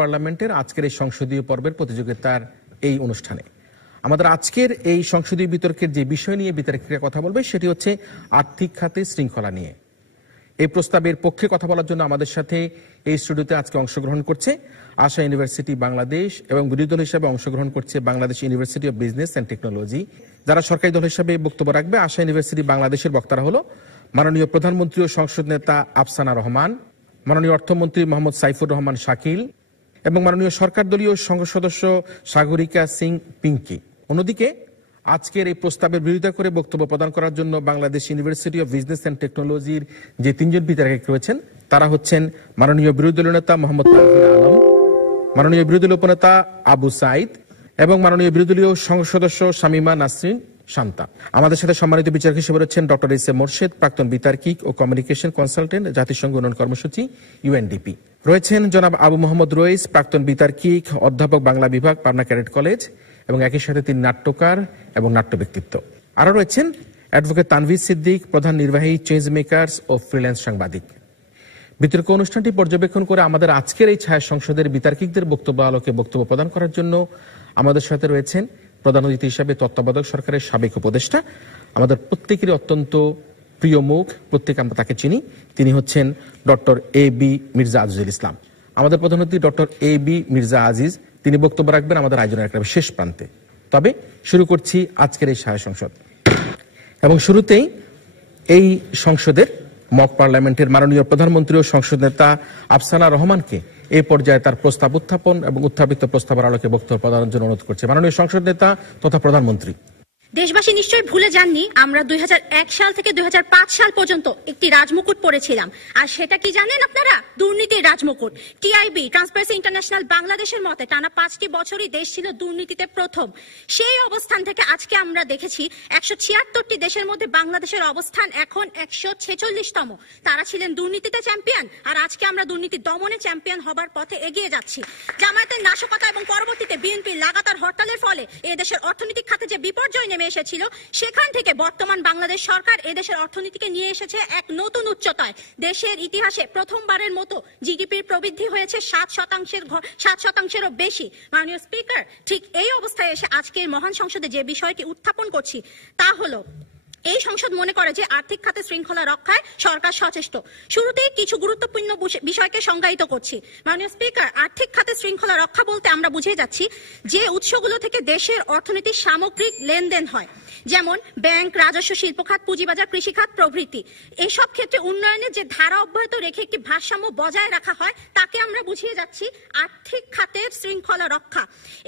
পার্লামেন্টের আজকের এই সংসদীয় পর্বের প্রতিযোগিতার এই অনুষ্ঠানে আমাদের আজকের এই সংসদীয় বিতর্কের যে বিষয় নিয়ে বিতর্কের কথা বলবে সেটি হচ্ছে আর্থিক খাতে শৃঙ্খলা নিয়ে। এই প্রস্তাবের পক্ষে কথা বলার জন্য আমাদের সাথে এই স্টুডিওতে আজকে অংশগ্রহণ করছে আশা ইউনিভার্সিটি বাংলাদেশ এবং বিরোধী দল হিসেবে অংশগ্রহণ করছে Bangladesh university of business and technology. যারা সরকারি দল হিসেবে বক্তব্য রাখবে আশা ইউনিভার্সিটি বাংলাদেশের বক্তারা হলো মাননীয় প্রধানমন্ত্রী ও সংসদ নেতা আফসানা রহমান, মাননীয় অর্থমন্ত্রী মোহাম্মদ সাইফুর রহমান শাকিল এবং মাননীয় সরকার দলীয় সংসদ সদস্য সাগরিকা সিং পিঙ্কি। অন্যদিকে আজকের এই প্রস্তাবের বিরোধিতা করে বক্তব্য প্রদান করার জন্য Bangladesh university of business and টেকনোলজির যে তিনজন বিতর্ক রয়েছেন তারা হচ্ছেন মাননীয় বিরোধী দলীয় নেতা মোহাম্মদ তানভীর আলম, মাননীয় বিরোধী দলীয় উপনেতা আবু সাইদ এবং মাননীয় বিরোধী দলীয় সংসদ সদস্য শামীমা নাসরিন শান্তা। আমাদের সাথে সম্মানিত বিচারক হিসেবে রয়েছেন ডক্টর এস এ মোরশেদ, প্রাক্তন বিতার্কিক ও কমিউনিকেশন কনসালটেন্ট, জাতিসংঘ উন্নয়ন কর্মসূচি ইউএনডিপি। রয়েছেন জনাব আবু মোহাম্মদ রইস, প্রাক্তন বিতার্কিক, অধ্যাপক বাংলা বিভাগ, পাবনা ক্যাডেট কলেজ এবং একই সাথে তিনি নাট্যকার এবং নাট্য ব্যক্তিত্ব। আরো রয়েছেন অ্যাডভোকেট তানভীর সিদ্দিক, প্রধান নির্বাহী, চেঞ্জ মেকার্স ও ফ্রিল্যান্স সাংবাদিক। বিতর্ক অনুষ্ঠানটি পর্যবেক্ষণ করে আমাদের আজকের এই ছায়া সংসদের বিতার্কিকদের বক্তব্য আলোকে বক্তব্য প্রদান করার জন্য আমাদের সাথে রয়েছেন প্রধান অতিথি হিসাবে তত্ত্বাবধায়ক সরকারের সাবেক উপদেষ্টা, আমাদের প্রত্যেকেরই অত্যন্ত প্রিয় মুখ, প্রত্যেক আমরা তাকে চিনি, তিনি হচ্ছেন doctor A B Mirza Azizul Islam. আমাদের প্রধান অতিথি doctor A B Mirza Aziz, তিনি বক্তব্য রাখবেন আমাদের আয়োজনের একটা শেষ প্রান্তে। তবে শুরু করছি আজকের এই ছায়া সংসদ এবং শুরুতেই এই সংসদের মক পার্লামেন্টের মাননীয় প্রধানমন্ত্রী ও সংসদ নেতা আফসানা রহমানকে এই পর্যায়ে তার প্রস্তাব উত্থাপন এবং উত্থাপিত প্রস্তাবের আলোকে বক্তব্য প্রদানের জন্য অনুরোধ করছে। মাননীয় সংসদ নেতা তথা প্রধানমন্ত্রী। দেশবাসী নিশ্চয়ই ভুলে যাননি আমরা 2001 সাল থেকে 2005 সাল পর্যন্ত একটি রাজমুকুট পরেছিলাম। আর সেটা কি জানেন আপনারা? দুর্নীতির রাজমুকুট। টিআইবি, ট্রান্সপারেন্সি ইন্টারন্যাশনাল বাংলাদেশের মতে টানা 5টি বছরই দেশ ছিল দুর্নীতিতে প্রথম। সেই অবস্থান থেকে আজকে আমরা দেখেছি 176টি দেশের মধ্যে বাংলাদেশের অবস্থান এখন 146তম। তারা ছিলেন দুর্নীতিতে চ্যাম্পিয়ন, আর আজকে আমরা দুর্নীতি দমনে চ্যাম্পিয়ন হবার পথে এগিয়ে যাচ্ছি। জামায়াতের নাশকতা এবং পরবর্তীতে বিএনপির লাগাতার হরতালের ফলে এদেশের অর্থনৈতিক খাতে যে বিপর্যয় এসেছিল, সেখান থেকে বর্তমান বাংলাদেশ সরকার এদেশের অর্থনীতিকে নিয়ে এসেছে এক নতুন উচ্চতায়। দেশের ইতিহাসে প্রথমবারের মতো জিডিপির প্রবৃদ্ধি হয়েছে 7%-এরও বেশি। মাননীয় স্পিকার, ঠিক এই অবস্থায় এসে আজকের মহান সংসদে যে বিষয়টি উত্থাপন করছি তা হলো এই সংসদ মনে করে যে আর্থিক খাতে শৃঙ্খলা রক্ষায় সরকার সচেষ্ট। শুরুতেই কিছু গুরুত্বপূর্ণ বিষয়কে সংজ্ঞায়িত করছি। মাননীয় স্পিকার, আর্থিক খাতে শৃঙ্খলা রক্ষা বলতে আমরা বুঝে যাচ্ছি যে উৎসগুলো থেকে দেশের অর্থনীতির সামগ্রিক লেনদেন হয়, যেমন ব্যাংক, রাজস্ব, শিল্পখাত, পুঁজিবাজার, কৃষিখাত প্রভৃতি। এসব ক্ষেত্রে উন্নয়নের যে ধারা অব্যাহত রেখে একটি ভারসাম্য বজায় রাখা হয় তাকে আমরা বুঝিয়ে যাচ্ছি আর্থিক খাতের শৃঙ্খলা রক্ষা।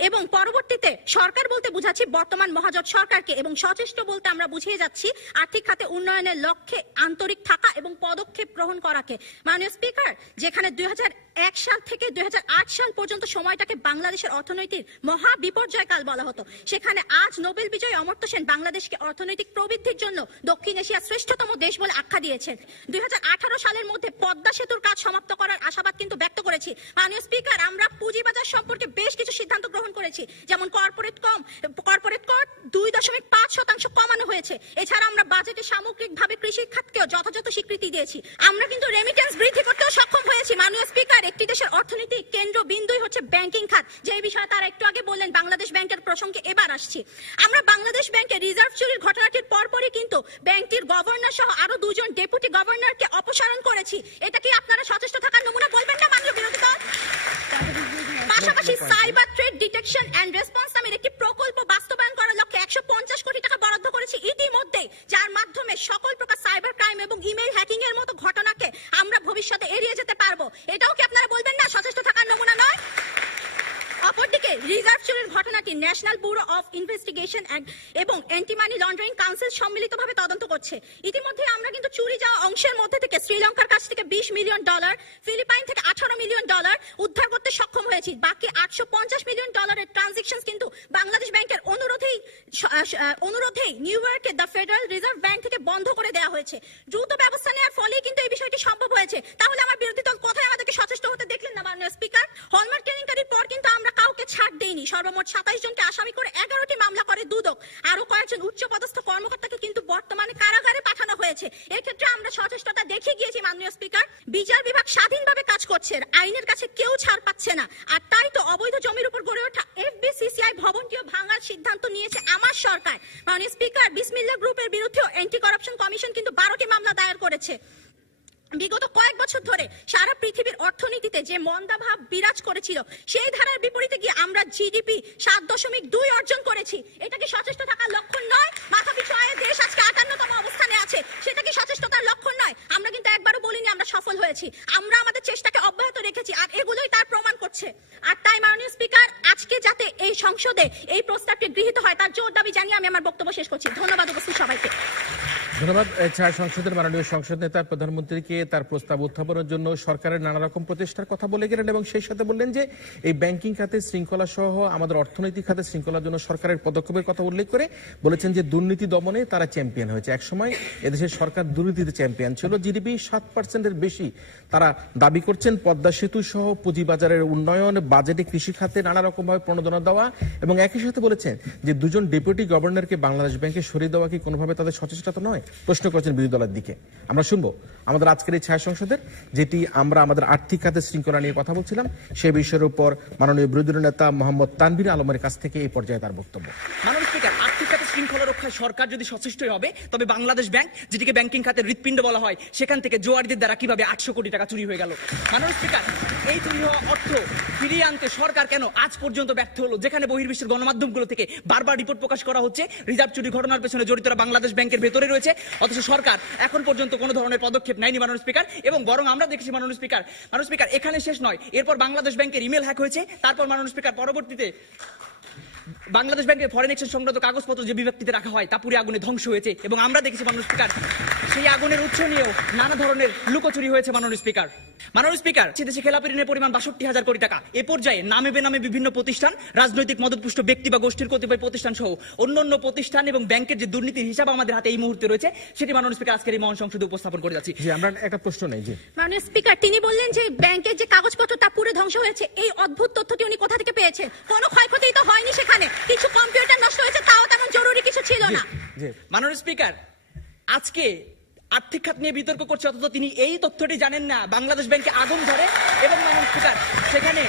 এবং পরবর্তীতে সরকার বলতে বুঝাচ্ছি বর্তমান মহাজোট সরকারকে, এবং সচেষ্ট বলতে আমরা বুঝিয়ে যাচ্ছি আর্থিক খাতে উন্নয়নের লক্ষ্যে আন্তরিক থাকা এবং পদক্ষেপ গ্রহণ করাকে। মাননীয় স্পিকার, যেখানে 2001 সাল থেকে 2008 সাল পর্যন্ত সময়টাকে বাংলাদেশের অর্থনৈতিক মহা বিপর্যয় কাল বলা হতো, সেখানে আজ নোবেল বিজয়ী অমর্ত্য সেন বাংলাদেশকে অর্থনৈতিক প্রবৃদ্ধির জন্য দক্ষিণ এশিয়ার শ্রেষ্ঠতম দেশ বলে আখ্যা দিয়েছেন। 2018 সালের মধ্যে পদ্মা সেতুর কাজ সমাপ্ত করার আশাবাদ কিন্তু ব্যক্ত করেছি। মাননীয় স্পিকার, আমরা পুঁজিবাজার সম্পর্কে বেশ কিছু সিদ্ধান্ত গ্রহণ করেছি, যেমন কর্পোরেট কর 2.5% কমানো হয়েছে। এছাড়া আমরা বাজেটে সামগ্রিকভাবে কৃষি খাতকেও যথাযথ স্বীকৃতি দিয়েছি। আমরা কিন্তু রেমিটেন্স বৃদ্ধি করতেও সক্ষম হয়েছি। মাননীয় স্পিকার, একটি দেশের অর্থনৈতিক কেন্দ্রবিন্দুই হচ্ছে ব্যাংকিং খাত, যে বিষয়ে তারা একটু আগে বললেন। বাংলাদেশ ব্যাংকের প্রসঙ্গে এবার আসছি। আমরা বাংলাদেশ ব্যাংকের রিজার্ভ চুরির ঘটনাটির পরপরই কিন্তু ব্যাংকটির গভর্নর সহ আরো 2 জন ডেপুটি গভর্নরকে অপসারণ করেছি। এটা কি আপনারা সচেষ্ট থাকার নমুনা বলবেন না মাননীয় বিরোধী দল? পাশাপাশি cyber threat detection and response নামের একটি প্রকল্প বাস্তবায়ন করার লক্ষ্যে 150 কোটি টাকা বরাদ্দ করেছি ইতিমধ্যে, যার মাধ্যমে সকল প্রকার সাইবার ক্রাইম এবং ইমেইল হ্যাকিং এর মতো ঘটনাকে আমরা ভবিষ্যতে এড়িয়ে যেতে পারবো। এটাও কি আপনারা বলবেন না সচেষ্ট থাকার নমুনা নয়? অপরদিকে রিজার্ভ চুরির ঘটনাটি ন্যাশনাল ব্যুরো অফ ইনভেস্টিগেশন এবং অ্যান্টি মানি লন্ডারিং কাউন্সিল সম্মিলিতভাবে তদন্ত করছে। ইতিমধ্যে আমরা কিন্তু চুরি যাওয়া অংশের মধ্যে থেকে শ্রীলঙ্কার কাছ থেকে $20 মিলিয়ন, ফিলিপাইন থেকে $18 মিলিয়ন উদ্ধার করতে সক্ষম হয়েছি। বাকি $850 মিলিয়ন ট্রানজাকশন কিন্তু বাংলাদেশ ব্যাংকের অনুরোধেই নিউ ইয়র্কের দ্য ফেডারেল রিজার্ভ ব্যাংক থেকে বন্ধ করে দেওয়া হয়েছে। দ্রুত ব্যবস্থা নেওয়ার ফলেই কিন্তু এই বিষয়টি সম্ভব হয়েছে। তাহলে আমার বিরোধী দল কোথায় আমাদেরকে সচেষ্ট হতে দেখলেন না মাননীয় স্পিকার? হলমার্ক কেলেঙ্কারির পর কিন্তু আমরা কাউকে ছাড় দেইনি। সর্বমোট 27 জনকে আসামি করে 11টি মামলা করে দুদক। আরো কয়েকজন উচ্চপদস্থ কর্মকর্তাকে কিন্তু বর্তমানে কারাগারে পাঠানো হয়েছে। এক্ষেত্রে আমরা সচেষ্টতা দেখিয়ে গিয়েছি মাননীয় স্পিকার। বিচার বিভাগ স্বাধীনভাবে কাজ করছে, আইনের কাছে কেউ ছাড় পাচ্ছে হচ্ছে না। আর তাই তো অবৈধ জমির উপর গড়ে ওঠা এফবিসিসিআই ভবনটিও ভাঙার সিদ্ধান্ত নিয়েছে আমার সরকার। মাননীয় স্পিকার, বিসমিল্লাহ গ্রুপের বিরুদ্ধেও অ্যান্টি করাপশন কমিশন কিন্তু 12টি মামলা দায়ের করেছে। বিগত কয়েক বছর ধরে সারা পৃথিবীর অর্থনীতিতে যে মন্দাভাব বিরাজ করেছিল, সেই ধারার বিপরীতে গিয়ে আমরা জিডিপি 7.2 অর্জন করেছি। এটা কি সচেষ্ট থাকার লক্ষণ নয়? মাথাপিছু আয়ে দেশ আজকে 58তম অবস্থানে আছে, সেটা কি সচেষ্টতার লক্ষণ নয়? আমরা কিন্তু একবারও বলিনি আমরা সফল হয়েছি, আমরা আমাদের চেষ্টাকে অব্যাহত রেখেছি, আর এগুলোই তার প্রমাণ করছে। আর তাই মাননীয় স্পিকার, আজকে যাতে এই সংসদে এই প্রস্তাবটি গৃহীত হয় তার জোর দাবি জানিয়ে আমি আমার বক্তব্য শেষ করছি। ধন্যবাদ উপস্থিত সবাইকে। ধন্যবাদ। ছায়া সংসদের মাননীয় সংসদ নেতা প্রধানমন্ত্রীকে তার প্রস্তাব উত্থাপনের জন্য সরকারের নানা রকম প্রচেষ্টার কথা বলে গেলেন এবং সেই সাথে বললেন যে এই ব্যাংকিং খাতে শৃঙ্খলা সহ আমাদের অর্থনৈতিক খাতে শৃঙ্খলার জন্য সরকারের পদক্ষেপের কথা উল্লেখ করে বলেছেন যে দুর্নীতি দমনে তারা চ্যাম্পিয়ন হয়েছে। একসময় এদেশের সরকার দুর্নীতিতে চ্যাম্পিয়ন ছিল, জিডিপি 7%-এর বেশি তারা দাবি করছেন। পদ্মা সেতু সহ পুঁজিবাজারের উন্নয়ন, বাজেটে কৃষি খাতে নানা রকম ভাবে প্রণোদনা দেওয়া এবং একই সাথে বলেছেন যে দুজন ডেপুটি গভর্নরকে বাংলাদেশ ব্যাংকে সরিয়ে দেওয়া কি কোনোভাবে তাদের সচেষ্টতা নয়, প্রশ্ন করেছেন বিরোধী দলের দিকে। আমরা শুনবো আমাদের আজকের এই ছায়া সংসদের, যেটি আমরা আমাদের আর্থিক খাতের শৃঙ্খলা নিয়ে কথা বলছিলাম, সেই বিষয়ের উপর মাননীয় বিরোধী দলের নেতা মোহাম্মদ তানভীর আলমের কাছ থেকে এই পর্যায়ে তার বক্তব্য। মাননীয় স্পিকার, আর্থিক খাতে শৃঙ্খলা রক্ষায় সরকার যদি সচেষ্টই হবে, তবে বাংলাদেশ ব্যাংক, যেটিকে ব্যাংকিং খাতের হৃৎপিণ্ড বলা হয়, সেখান থেকে জোয়ারিদের দ্বারা কিভাবে 800 কোটি টাকা চুরি হয়ে গেল। মাননীয় স্পিকার, এই চুরি হওয়া অর্থ ফিরিয়ে আনতে সরকার কেন আজ পর্যন্ত ব্যর্থ হলো? যেখানে বহির্বিশ্বের গণমাধ্যমগুলো থেকে বারবার রিপোর্ট প্রকাশ করা হচ্ছে রিজার্ভ চুরি ঘটনার পেছনে জড়িতরা বাংলাদেশ ব্যাংকের ভেতরে রয়েছে, অথচ সরকার এখন পর্যন্ত কোনো ধরনের পদক্ষেপ নেয়নি মাননীয় স্পিকার। এবং বরং আমরা দেখেছি মাননীয় স্পিকার এখানে শেষ নয়, এরপর বাংলাদেশ ব্যাংকের ইমেল হ্যাক হয়েছে, তারপর মাননীয় স্পিকার পরবর্তীতে বাংলাদেশ ব্যাংকের ফরেন এক্সচেঞ্জ সংক্রান্ত কাগজপত্র যে বিভক্তিতে রাখা হয় তা পুরো আগুনে ধ্বংস হয়েছে এবং আমরা দেখেছি মাননীয় স্পিকার সেই আগুনের উৎস নিয়েও নানা ধরনের লুকোচুরি হয়েছে মাননীয় স্পিকার। দেশে খেলাপি ঋণের পরিমাণ 62,000 কোটি টাকা। এ পর্যায়ে নামে বেনামে বিভিন্ন প্রতিষ্ঠান, রাজনৈতিক মদতপুষ্ট ব্যক্তি বা গোষ্ঠীর কতিপয় প্রতিষ্ঠান সহ অন্যান্য প্রতিষ্ঠান এবং ব্যাংকের যে দুর্নীতির হিসাব আমাদের হাতে এই মুহূর্তে রয়েছে, সেটি মাননীয় স্পিকার আজকের এই মহান সংসদে উপস্থাপন করে যাচ্ছি। আমরা একটা প্রশ্ন নেই যে মাননীয় স্পিকার, তিনি বললেন যে ব্যাংকের যে কাগজপত্র তা পুরো ধ্বংস হয়েছে। এই অদ্ভুত তথ্যটি উনি কোথা থেকে পেয়েছেন? কোনো ক্ষয়ক্ষতি তো হয়নি সেখানে, কিছু কম্পিউটার নষ্ট হয়েছে, তাও তেমন জরুরি কিছু ছিল না। মাননীয় স্পিকার, আজকে আর্থিক খাত নিয়ে বিতর্ক করছে, অথচ তিনি এই তথ্যটি জানেন না বাংলাদেশ ব্যাংকে আগুন ধরে এবং মাননীয় স্পিকার সেখানে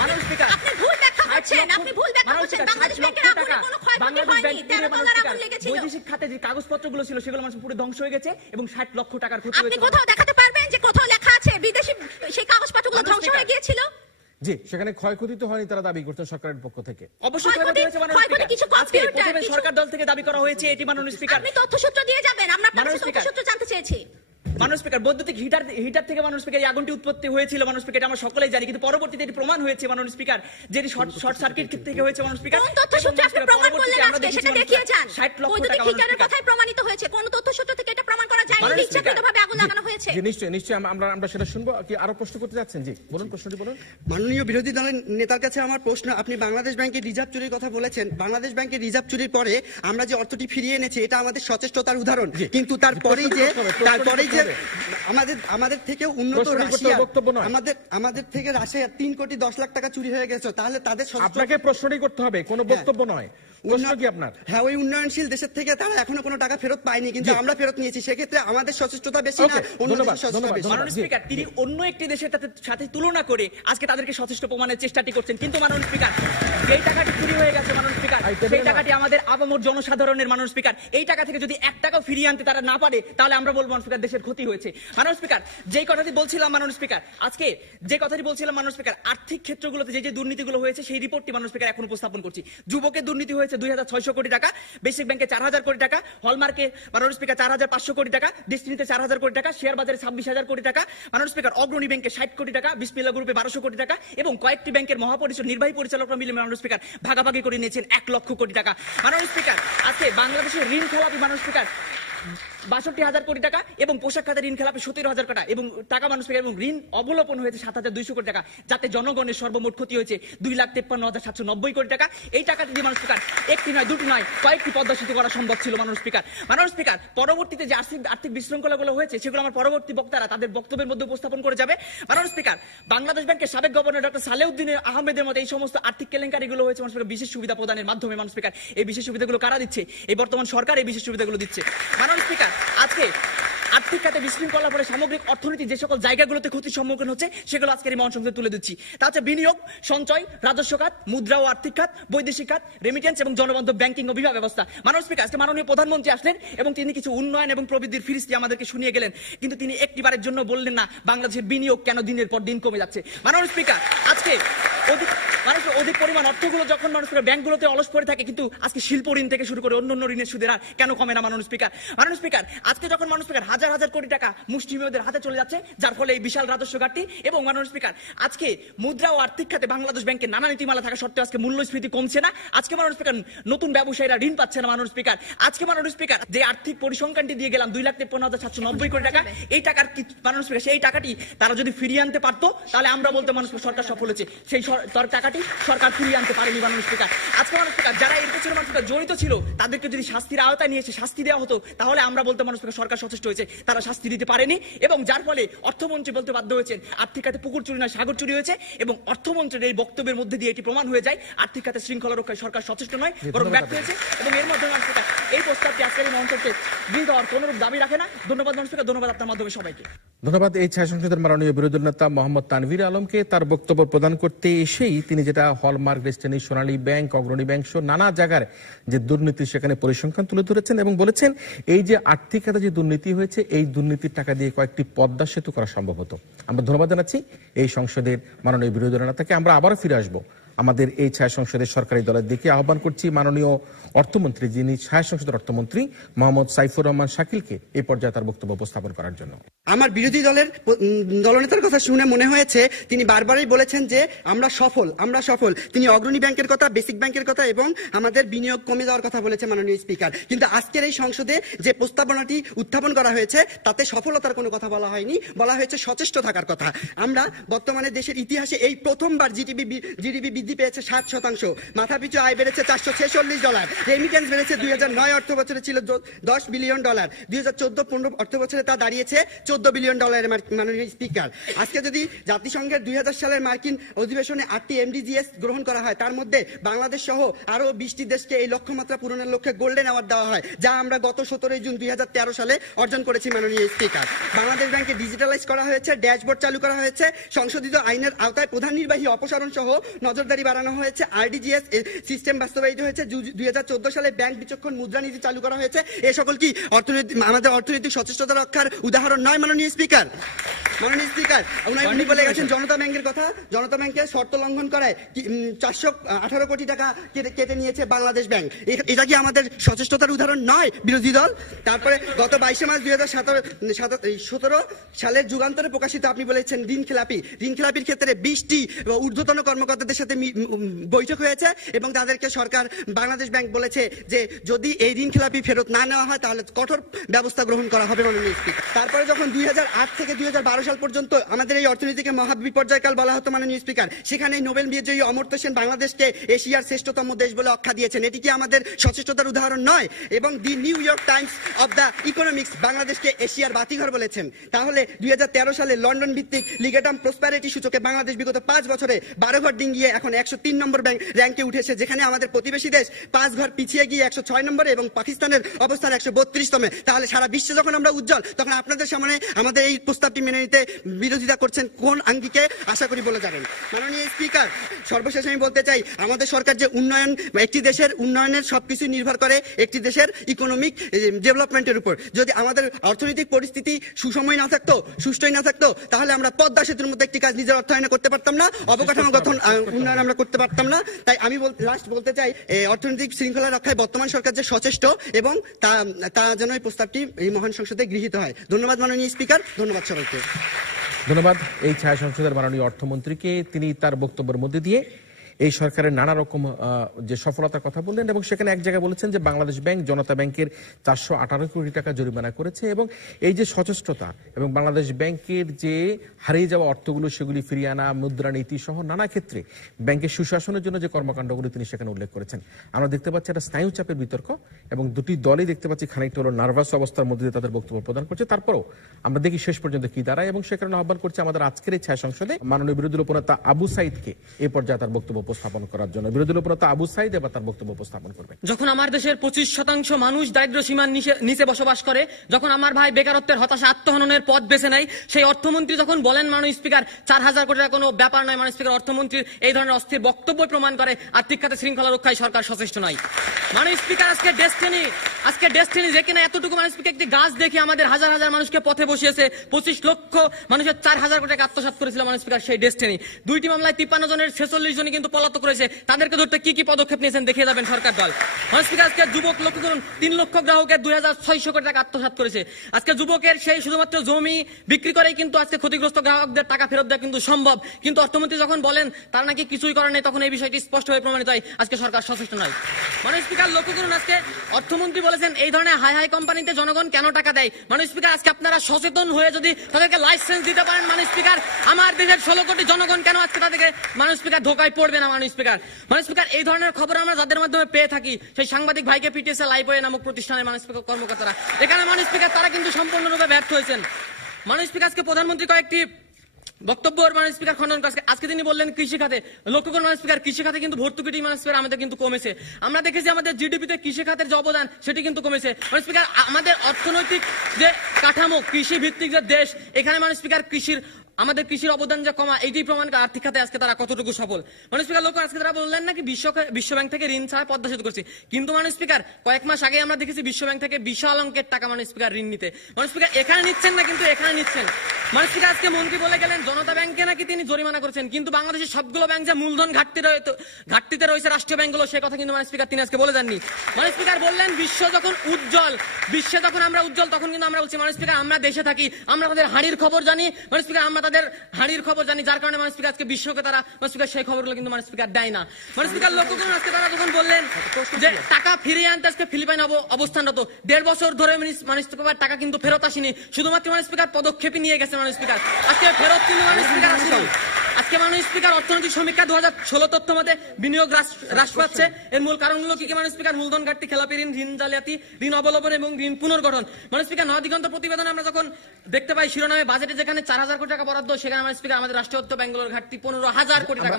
মাননীয় স্পিকার আপনি ভুল ব্যাখ্যা করছেন, আপনি ভুল ব্যাখ্যা করছেন। বাংলাদেশ ব্যাংকের আগুনে কোনো ক্ষয়ক্ষতি হয়নি, $13 আগুন লেগেছিল। বৈদেশিক খাতে যে কাগজপত্রগুলো ছিল সেগুলো মানুষ পুরো ধ্বংস হয়ে গেছে এবং 60 লক্ষ টাকার ক্ষতি হয়েছে। আপনি কোথাও দেখাতে পারবেন যে কোথাও লেখা আছে বিদেশি সেই কাগজপত্রগুলো ধ্বংস হয়ে গিয়েছিল? জি, সেখানে ক্ষয়ক্ষতি তো হয়নি, তারা দাবি করছেন সরকারের পক্ষ থেকে। অবশ্যই ক্ষয়ক্ষতি হয়েছে মাননীয় স্পিকার। আজকে প্রথমে সরকার দল থেকে দাবি করা হয়েছে, এটি মাননীয় স্পিকার আপনি তথ্যসূত্র দিয়ে যাবেন, আমরা আপনার কাছে তথ্যসূত্র জানতে চেয়েছি। মাননীয় স্পিকার, বৈদ্যুতিক হিটার থেকে মাননীয় স্পিকার এই আগুনটি উৎপত্তি হয়েছিল মাননীয় স্পিকার, আমরা সকলেই জানি, কিন্তু পরবর্তীতে এটি প্রমাণ হয়েছে মাননীয় স্পিকার যেটি শর্ট সার্কিট থেকে হয়েছে মাননীয় স্পিকার। কোন তথ্যসূত্র আপনি প্রমাণ করলেন আজকে সেটা দেখিয়ে যান। 60 লক্ষ বৈদ্যুতিক টাকা হিটারের কথাই প্রমাণিত হয়েছে, কোন তথ্যসূত্র থেকে এটা প্রমাণ করা যায়নি ইচ্ছাকৃতভাবে আগুন লাগানো হয়েছে। জি, নিশ্চয়ই আমরা সেটা শুনবো। কি আরো প্রশ্ন করতে যাচ্ছেন? জি বলুন, প্রশ্নটি বলুন। মাননীয় বিরোধী দলের নেতার কাছে আমার প্রশ্ন, আপনি বাংলাদেশ ব্যাংকের রিজার্ভ চুরির কথা বলেছেন, বাংলাদেশ ব্যাংকের রিজার্ভ চুরির পরে আমরা যে অর্থটি ফিরিয়ে এনেছি এটা আমাদের সচেষ্টতার উদাহরণ, কিন্তু তারপরেই যে আমাদের থেকে উন্নত রাশিয়া, আমাদের থেকে রাশিয়া 3 কোটি 10 লাখ টাকা চুরি হয়ে গেছে, তাহলে তাদের আপনাকে প্রশ্নই করতে হবে, কোনো বক্তব্য নয়। প্রশ্ন কি আপনার? হ্যাঁ, ওই উন্নয়নশীল দেশের থেকে তারা এখনো কোনো টাকা ফেরত পায়নি, কিন্তু আমরা ফেরত নিয়েছি, সেক্ষেত্রে আমাদের সচেষ্টতা বেশি না অন্য দেশের সচেষ্টতা বেশি? মাননীয় স্পিকার, তিনি অন্য একটি দেশের সাথে তুলনা করে আজকে তাদেরকে সচেষ্ট প্রমাণের চেষ্টাটি করছেন, কিন্তু মাননীয় স্পিকার এই টাকাটি চুরি হয়ে গেছে মাননীয় স্পিকার, সেই টাকাটি আমাদের আপামর জনসাধারণের মাননীয় স্পিকার, এই টাকা থেকে যদি 1 টাকাও ফিরিয়ে আনতে তারা না পারে তাহলে আমরা বলবো মাননীয় স্পিকার দেশের ক্ষতি হয়েছে। মাননীয় স্পিকার, যেই কথাটি বলছিলাম মাননীয় স্পিকার, আজকে যে কথাটি বলছিলাম মাননীয় স্পিকার, আর্থিক ক্ষেত্রগুলোতে যে দুর্নীতিগুলো হয়েছে সেই রিপোর্টটি মাননীয় স্পিকার এখন উপস্থাপন করছি। যুবকের দুর্নীতি হয়েছে 2,600 কোটি টাকা, বেসিক ব্যাংকে 4,000 কোটি টাকা, হলমার্কে মাননীয় স্পিকার 4,500 কোটি টাকা, ডেস্টিনিতে 4,000 কোটি টাকা, শেয়ার বাজারে 26,000 কোটি টাকা, মাননীয় স্পিকার অগ্রণী ব্যাংকে 60 কোটি টাকা, বিসমিল্লাহ গ্রুপে 1200 কোটি টাকা এবং কয়েকটি ব্যাংকের মহাপরিচালক নির্বাহী পরিচালকরা মিলে মাননীয় স্পিকার ভাগাভাগি করে নিয়েছেন 1 লক্ষ কোটি টাকা। মাননীয় স্পিকার, আজকে বাংলাদেশের ঋণ খেলাপি মাননীয় স্পিকার 62,000 কোটি টাকা এবং পোশাক খাতের ঋণ খেলাপি 17,000 টাকা মানুষ এবং ঋণ অবলোপন হয়েছে 7,200 কোটি টাকা, যাতে জনগণের সর্বমোট ক্ষতি হয়েছে 2,53,790 কোটি টাকা। এই টাকাটি দিয়ে মানুষ স্পিকার একটি নয়, দুটি নয়, কয়েকটি পদ্মা সেতু করা সম্ভব ছিল মাননীয় স্পিকার। মাননীয় স্পিকার, পরবর্তীতে যে আর্থিক বিশৃঙ্খলাগুলো হয়েছে সেগুলো আমার পরবর্তী বক্তারা তাদের বক্তব্যের মধ্যে উপস্থাপন করে যাবে। মাননীয় স্পিকার, বাংলাদেশ ব্যাংকের সাবেক গভর্নর ডক্টর সালেউদ্দিন আহমেদের মতো এই সমস্ত আর্থিক কেলেঙ্কারিগুলো হয়েছে মাননীয় স্পিকার বিশেষ সুবিধা প্রদানের মাধ্যমে। মাননীয় স্পিকার, এই বিশেষ সুবিধাগুলো কারা দিচ্ছে? এই বর্তমান সরকার এই বিশেষ সুবিধাগুলো দিচ্ছে। মাননীয় স্পিকার, আর্থিক খাতে বিশৃঙ্খলার ফলে সামগ্রিক অর্থনীতি যে সকল জায়গাগুলোতে ক্ষতির সম্মুখীন হচ্ছে সেগুলো আজকের এই মহাসংসদে তুলে দিচ্ছি। তা হচ্ছে বিনিয়োগ, সঞ্চয়, রাজস্ব খাত, মুদ্রা ও আর্থিক খাত, বৈদেশিক খাত, রেমিটেন্স এবং জনবান্ধব ব্যাংকিং ও বিমা ব্যবস্থা। মাননীয় স্পিকার, আজকে মাননীয় প্রধানমন্ত্রী আসলেন এবং তিনি কিছু উন্নয়ন এবং প্রবৃদ্ধির ফিরিস্তি আমাদেরকে শুনিয়ে গেলেন, কিন্তু তিনি একটিবারের জন্য বললেন না বাংলাদেশের বিনিয়োগ কেন দিনের পর দিন কমে যাচ্ছে। মাননীয় স্পিকার, আজকে অধিক পরিমাণ অর্থগুলো যখন মানুষের ব্যাংকগুলোতে অলস পড়ে থাকে, কিন্তু আজকে শিল্প ঋণ থেকে শুরু করে অন্যান্য ঋণের সুদের হার কেন কমে না? মাননীয় স্পিকার, আজকে যখন মাননীয় স্পিকার হাজার হাজার কোটি টাকা মুষ্টিমেয়দের হাতে চলে যাচ্ছে, যার ফলে এই বিশাল রাজস্ব ঘাটতি, এবং মাননীয় স্পিকার আজকে মুদ্রা ও আর্থিক খাতে বাংলাদেশ ব্যাংকের নানা নীতিমালা থাকা সত্ত্বেও আজকে মূল্যস্ফীতি কমছে না। আজকে মাননীয় স্পিকার নতুন ব্যবসায়ীরা ঋণ পাচ্ছে না। মাননীয় স্পিকার, আজকে মাননীয় স্পিকার যে আর্থিক পরিসংখ্যানটি দিয়ে গেলাম 2,53,790 কোটি টাকা, এই টাকার কি মাননীয় স্পিকার সেই টাকাটি তারা যদি ফিরিয়ে আনতে পারতো তাহলে আমরা বলতে মানুষ সরকার সফল হয়েছে। সেই টাকাটি সরকার ফিরিয়ে আনতে পারেনি। মাননীয় স্পিকার, আজকে মাননীয় স্পিকার যারা এর পেছনে মাননীয় স্পিকার জড়িত ছিল তাদেরকে যদি শাস্তির আওতায় নিয়ে এসে শাস্তি দেওয়া হতো তাহলে আমরা বলতে মাননীয় স্পিকার সরকার সচেষ্ট হয়েছে। তারা শাস্তি দিতে পারেনি এবং যার ফলে অর্থমন্ত্রী বলতে বাধ্য হয়েছেন আর্থিক খাতে পুকুর চুরি নয় সাগর চুরি হয়েছে, এবং অর্থমন্ত্রীর এই বক্তব্যের মধ্যে দিয়ে এটি প্রমাণ হয়ে যায় আর্থিক খাতে শৃঙ্খলা রক্ষায় সরকার সচেষ্ট নয় বরং ব্যর্থ হয়েছে। এবং এর মাধ্যমে মাননীয় স্পিকার এই প্রস্তাবটি আজকের এই মঞ্চকে গৃহীত হওয়ার কোনরূপ দাবি রাখে না। ধন্যবাদ মাননীয় স্পিকার, ধন্যবাদ আপনার মাধ্যমে সবাইকে। ধন্যবাদ। এই ছায়া সংসদের মাননীয় বিরোধী নেতা মোহাম্মদ তানভীর আলমকে তার বক্তব্য প্রদান করতে এসেই তিনি যেটা হলমার্ক, ডেস্টিনি, সোনালী ব্যাংক, অগ্রণী ব্যাংক সহ নানা জায়গার যে দুর্নীতি সেখানে পরিসংখ্যান তুলে ধরেছেন এবং বলেছেন এই যে আর্থিক খাতে যে দুর্নীতি হয়েছে এই দুর্নীতির টাকা দিয়ে কয়েকটি পদ্মা সেতু করা সম্ভব হতো। আমরা ধন্যবাদ জানাচ্ছি এই সংসদের মাননীয় বিরোধী নেতাকে। আমরা আবারও ফিরে আসবো আমাদের এই ছায়া সংসদের সরকারি দলের দিকে। আহ্বান করছি মাননীয় অর্থমন্ত্রী, যিনি ছায়া সংসদের অর্থমন্ত্রী মোহাম্মদ সাইফুর রহমান শাকিলকে এই পর্যায়ে তার বক্তব্য উপস্থাপন করার জন্য। আমার বিরোধী দলের দলনেতার কথা শুনে মনে হয়েছে তিনি বারবারই বলেছেন যে আমরা সফল। তিনি অগ্রণী ব্যাংকের কথা, বেসিক ব্যাংকের কথা এবং আমাদের বিনিয়োগ কমে যাওয়ার কথা বলেছে মাননীয় স্পিকার। কিন্তু আজকের এই সংসদে যে প্রস্তাবনাটি উত্থাপন করা হয়েছে তাতে সফলতার কোনো কথা বলা হয়নি, বলা হয়েছে সচেষ্ট থাকার কথা। আমরা বর্তমানে দেশের ইতিহাসে এই প্রথমবার জিডিপি বৃদ্ধি পেয়েছে 7%, মাথাপিছু আয় বেড়েছে $446, রেমিটেন্স বেড়েছে 2009 অর্থ বছরে ছিল $10 বিলিয়ন, 2014-15 অর্থ বছরে তা দাঁড়িয়েছে $14 বিলিয়ন। মাননীয় স্পিকার, আজকে যদি জাতিসংঘের 2000 সালের মার্কিন অধিবেশনে 8টি MDGs গ্রহণ করা হয়, তার মধ্যে বাংলাদেশ সহ আরো 20টি দেশকে এই লক্ষ্যমাত্রা পূরণের লক্ষ্যে গোল্ডেন অ্যাওয়ার্ড দেওয়া হয়, যা আমরা গত 17 জুন 2013 সালে অর্জন করেছি। মাননীয় স্পিকার, বাংলাদেশ ব্যাংকে ডিজিটালাইজ করা হয়েছে, ড্যাশবোর্ড চালু করা হয়েছে, সংশোধিত আইনের আওতায় প্রধান নির্বাহী অপসারণ সহ নজরদারি বাড়ানো হয়েছে, RDGS সিস্টেম বাস্তবায়িত হয়েছে, 2014 সালে ব্যাংক বিচক্ষণ মুদ্রানীতি চালু করা হয়েছে। এ সকল কি আমাদের অর্থনৈতিক সচেষ্টতা রক্ষার উদাহরণ নয়? মাননীয় স্পিকার, উনি বলে গেছেন জনতা ব্যাংকের কথা, জনতা ব্যাংকের শর্ত লঙ্ঘন করায় 418 কোটি টাকা কেটে নিয়েছে বাংলাদেশ ব্যাংক। এটা কি আমাদের সচেষ্টতার উদাহরণ নয় বিরোধী দল? তারপরে গত 22 মার্চ 2017 সালের যুগান্তরে প্রকাশিত আপনি বলেছেন ঋণ খেলাপির ক্ষেত্রে 20টি ঊর্ধ্বতন কর্মকর্তাদের সাথে বৈঠক হয়েছে এবং তাদেরকে সরকার বাংলাদেশ ব্যাংক বলেছে যে যদি এই ঋণ খেলাপি ফেরত না নেওয়া হয় তাহলে কঠোর ব্যবস্থা গ্রহণ করা হবে। মাননীয় স্পিকার, তারপরে যখন 2008 থেকে 2012 সাল পর্যন্ত আমাদের এই অর্থনীতিকে মহাবিপর্যয়কাল বলা হতো মাননীয় স্পিকার, সেখানে নোবেল বিজয়ী অমর্ত্য সেন বাংলাদেশকে এশিয়ার শ্রেষ্ঠতম দেশ বলে আখ্যা দিয়েছেন। এটি কি আমাদের সচেষ্টতার উদাহরণ নয়? এবং দি new York Times of the economics বাংলাদেশকে এশিয়ার বাতিঘর বলেছেন। তাহলে 2013 সালে লন্ডন ভিত্তিক লিগেটাম প্রসপ্যারিটি সূচকে বাংলাদেশ বিগত 5 বছরে 12 ঘর ডিঙ্গিয়ে এখন 103 নম্বর র্যাঙ্কে উঠেছে, যেখানে আমাদের প্রতিবেশী দেশ 5 ঘর পিছিয়ে গিয়ে 106 নম্বরে এবং পাকিস্তানের অবস্থান 132তমে। তাহলে সারা বিশ্বে যখন আমরা উজ্জ্বল, তখন আপনাদের সামনে আমাদের এই প্রস্তাবটি মেনে নিতে বিরোধিতা করছেন কোন আঙ্গিকে আশা করি বলে যাবেন। মাননীয় স্পিকার, সর্বশেষ আমি বলতে চাই আমাদের সরকার যে উন্নয়ন, একটি দেশের উন্নয়নের সবকিছু নির্ভর করে একটি দেশের ইকোনমিক ডেভেলপমেন্টের উপর। যদি আমাদের অর্থনৈতিক পরিস্থিতি সুসময় না থাকতো, সুষ্ঠুই না থাকতো, তাহলে আমরা পদ্মা সেতুর মধ্যে একটি কাজ নিজের অর্থায়নে করতে পারতাম না, অবকাঠামোগত উন্নয়ন আমরা করতে পারতাম না। তাই আমি লাস্ট বলতে চাই অর্থনৈতিক শৃঙ্খলা রক্ষায় বর্তমান সরকার যে সচেষ্ট এবং তা যেন এই প্রস্তাবটি এই মহান সংসদে গৃহীত হয়। ধন্যবাদ মাননীয় স্পিকার, ধন্যবাদ সবাইকে। ধন্যবাদ এই ছায়া সংসদের মাননীয় অর্থমন্ত্রীকে। তিনি তার বক্তব্যের মধ্যে দিয়ে এই সরকারের নানা রকম যে সফলতার কথা বললেন এবং সেখানে এক জায়গায় বলেছেন যে বাংলাদেশ ব্যাংক জনতা ব্যাংকের 418 কোটি টাকা জরিমানা করেছে এবং এই যে সচেষ্টতা এবং বাংলাদেশ ব্যাংকের যে হারিয়ে যাওয়া অর্থগুলো সেগুলি ফিরিয়ে আনা, মুদ্রানীতি সহ নানা ক্ষেত্রে ব্যাংকের সুশাসনের জন্য যে কর্মকাণ্ডগুলো তিনি সেখানে উল্লেখ করেছেন। আমরা দেখতে পাচ্ছি একটা স্নায়ু চাপের বিতর্ক এবং দুটি দলই দেখতে পাচ্ছি খানিকটা হলো নার্ভাস অবস্থার মধ্যে দিয়ে তাদের বক্তব্য প্রদান করছে। তারপরেও আমরা দেখি শেষ পর্যন্ত কি দাঁড়ায় এবং সে কারণে আহ্বান করছি আমাদের আজকের এই ছায়া সংসদে মাননীয় বিরোধী দলীয় নেতা আবু সাইদকে এই পর্যায়ে তার বক্তব্য উপস্থাপন করার জন্য। বিরোধী দলনেতা আবু সাইদ এবার তার বক্তব্য উপস্থাপন করবেন। যখন আমার দেশের 25% মানুষ দারিদ্র সীমার নিচে বসবাস করে, যখন আমার ভাই বেকারত্বের হতাশা আত্মহননের পথ বেছে নেয়, সেই অর্থমন্ত্রী যখন বলেন মাননীয় স্পিকার 4000 কোটি টাকা কোনো ব্যাপার নয়, মাননীয় স্পিকার অর্থমন্ত্রীর এই ধরনের অস্থির বক্তব্য প্রমাণ করে আর্থিক খাতে শৃঙ্খলা রক্ষায় সরকার সচেষ্ট নয়। মাননীয় স্পিকার আজকে ডেস্টিনি যে কিনা এতটুকু মাননীয় স্পিকার একটি গাছ দেখে আমাদের হাজার হাজার মানুষকে পথে বসিয়েছে, 25 লক্ষ মানুষের 4000 কোটি টাকা আত্মসাৎ করেছিল মাননীয় স্পিকার সেই ডেস্টিনি। 2টি মামলায় 53 জনের 46 জনই কিন্তু পলাতক করেছে। তাদেরকে ধরতে কি কি পদক্ষেপ নিয়েছেন দেখিয়ে যাবেন সরকার দল। মাননীয় স্পিকার আজকে যুবক লক্ষ্য করুন, 3 লক্ষ গ্রাহকের 2600 কোটি টাকা আত্মসাৎ করেছে। আজকে যুবকের সেই শুধুমাত্র জমি বিক্রি করেই কিন্তু আজকে ক্ষতিগ্রস্ত গ্রাহকদের টাকা ফেরত দেওয়া কিন্তু সম্ভব। কিন্তু অর্থমন্ত্রী যখন বলেন তার নাকি কিছুই করার নেই, তখন এই বিষয়টি স্পষ্ট হয়ে প্রমাণিত হয় আজকে সরকার সচেষ্ট নয়। মাননীয় স্পিকার লক্ষ্য করুন, আজকে অর্থমন্ত্রী বলেছেন এই ধরনের হাই হাই কোম্পানিতে জনগণ কেন টাকা দেয়। মাননীয় স্পিকার আজকে আপনারা সচেতন হয়ে যদি তাদেরকে লাইসেন্স দিতে পারেন মাননীয় স্পিকার, আমার দেশের 16 কোটি জনগণ কেন আজকে তাদেরকে মাননীয় স্পিকার ধোকায় পড়বে না। মাননীয় স্পিকার এই ধরনের খবর আমরা যাদের মাধ্যমে পেয়ে থাকি, সেই সাংবাদিক ভাইকে পিটিয়েছে লাইফওয়ে নামক প্রতিষ্ঠানের মাননীয় স্পিকার কর্মকর্তারা, এখানে মাননীয় স্পিকার তারা কিন্তু সম্পূর্ণরূপে ব্যর্থ হয়েছেন। মাননীয় স্পিকার আজকে প্রধানমন্ত্রী কয়েকটি বক্তব্য মাননীয় স্পিকার খণ্ডন করেছে। আজকে তিনি বললেন কৃষি খাতে, লক্ষ্য করুন মাননীয় স্পিকার কৃষি খাতে কিন্তু ভর্তুকিটি মাননীয় স্পিকার আমাদের কিন্তু কমেছে। আমরা দেখেছি আমাদের জিডিপিতে কৃষি খাতের যে অবদান সেটি কিন্তু কমেছে। মাননীয় স্পিকার আমাদের অর্থনৈতিক যে কাঠামো, কৃষি ভিত্তিক যে দেশ, এখানে মাননীয় স্পিকার আমাদের কৃষির অবদান যে কমা, এইটাই প্রমাণ করে আর্থিক খাতে আজকে তারা কতটুকু সফল। মাননীয় স্পিকার লোক আজকে তারা বললেন নাকি বিশ্ব ব্যাংক থেকে ঋণ ছাড়া পদ্মা সেতু করছি, কিন্তু মাননীয় স্পিকার কয়েক মাস আগে আমরা দেখেছি বিশ্ব ব্যাংক থেকে বিশাল অঙ্কের টাকা মাননীয় স্পিকার ঋণ নিতে। মাননীয় স্পিকার এখানে নিচ্ছেন না, কিন্তু এখানে নিচ্ছেন। মাননীয় স্পিকার আজকে মন্ত্রী বলে গেলেন জনতা ব্যাংকে নাকি তিনি জরিমানা করেছেন, কিন্তু বাংলাদেশের সবগুলো ব্যাংক যে মূলধন ঘাটতিতে রয়েছে রাষ্ট্রীয় ব্যাংকগুলো, সে কথা কিন্তু মাননীয় স্পিকার তিনি আজকে বলে যাননি। মাননীয় স্পিকার বললেন বিশ্বে যখন আমরা উজ্জ্বল তখন কিন্তু আমরা বলছি মাননীয় স্পিকার আমরা দেশে থাকি, আমরা তাদের হাঁড়ির খবর জানি। মাননীয় স্পিকার আমরা তাদের হাঁড়ির খবর জানি, যার কারণে মাননীয় স্পিকার আজকে বিশ্বকে তারা মাননীয় স্পিকার সেই খবরগুলো কিন্তু মাননীয় স্পিকার দেয় না। মাননীয় স্পিকার লক্ষ্য করুন আজকে তারা যখন বললেন যে টাকা ফিরিয়ে আনতে আজকে ফিলিপাইন অবস্থানরত, 1.5 বছর ধরে মাননীয় স্পিকার টাকা কিন্তু ফেরত আসেনি, শুধুমাত্র মাননীয় স্পিকার পদক্ষেপই নিয়ে গেছে। মাননীয় স্পিকার আজকে ফেরত কিন্তু মাননীয় স্পিকার আসেনি। আজকে মাননীয় স্পিকার অর্থনৈতিক সমীক্ষা 2016 তথ্য মতে বিনিয়োগ হ্রাস পাচ্ছে। এর মূল কারণগুলো কি কি মাননীয় স্পিকার? মূলধন ঘাটতি, খেলাপি ঋণ, ঋণ জালিয়াতি, ঋণ অবলম্বন এবং ঋণ পুনর্গঠন। মাননীয় স্পিকার নয়াদিগন্ত প্রতিবেদনে আমরা যখন দেখতে পাই শিরোনামে বাজেটে যেখানে 4000 কোটি টাকা বরাদ্দ, সেখানে মাননীয় স্পিকার আমাদের রাষ্ট্রীয় ব্যাংকগুলোর ঘাটতি 15000 কোটি টাকা।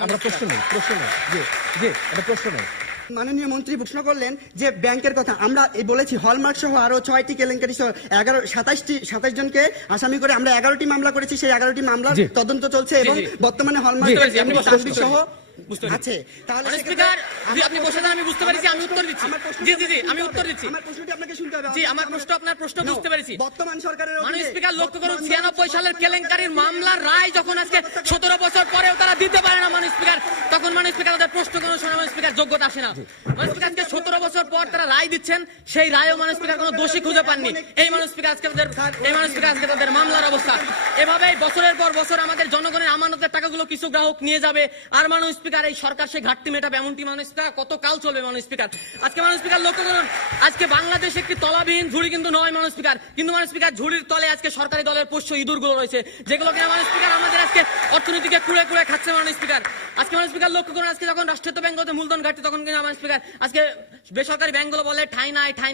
প্রশ্ন নেই। মাননীয় মন্ত্রী প্রশ্ন করলেন যে ব্যাংকের কথা, আমরা বলেছি হলমার্ক সহ আরো 6টি কেলেঙ্কারি সহ 27 জনকে আসামি করে আমরা 11টি মামলা করেছি। সেই 11টি মামলার তদন্ত চলছে এবং বর্তমানে হলমার্ক সহ আছে। তাহলে আপনি বসে যান, আমি বুঝতে পেরেছি, আমি উত্তর দিচ্ছি। আমি উত্তর দিচ্ছি। আমার প্রশ্নটি আপনাকে শুনতে হবে। আমার প্রশ্ন আপনার প্রশ্ন বুঝতে পেরেছি। বর্তমান সরকারের মাননীয় স্পিকার লক্ষ্য করুন 96 সালের কেলেঙ্কারির মামলার রায় যখন আজকে 17 বছর পরেও তারা দিতে পারে না মাননীয় স্পিকার, তখন মাননীয় স্পিকার তাদের প্রশ্ন কোনো শোনা মাননীয় স্পিকার যোগ্যতা আসে না। মাননীয় স্পিকার আজকে 17 বছর পর তারা রায় দিচ্ছেন, সেই রায়ও মাননীয় স্পিকার কোনো দোষী খুঁজে পাননি। এই মাননীয় স্পিকার আজকে তাদের মামলার অবস্থা। এভাবেই বছরের পর বছর আমাদের জনগণের আমানতের টাকাগুলো কিছু গ্রাহক নিয়ে যাবে, আর মাননীয় স্পিকার এই সরকার সেই ঘাটতি মেটাবে, এমনটি মাননীয় স্পিকার কত কাল চলবে মাননীয় স্পিকার? আজকে মাননীয় স্পিকার লক্ষ্য করুন আজকে বাংলাদেশ একটি তলাবিহীন ঝুড়ি কিন্তু নয় মাননীয় স্পিকার, কিন্তু মাননীয় স্পিকার ঝুড়ির তলে আজকে সরকারি দলের পোষ্য ইঁদুরগুলো রয়েছে, যেগুলো কিনা মাননীয় স্পিকার আমাদের আজকে অর্থনীতিকে কুড়ে কুড়ে খাচ্ছে মাননীয় স্পিকার। আজকে মাননীয় স্পিকার লক্ষ্য করুন আজকে যখন রাষ্ট্রায়ত্ত ব্যাংকগুলোতে মূলধন ঘাটতি, তখন কিনা মাননীয় স্পিকার আজকে বেসরকারি ব্যাংকগুলো বলে ঠাই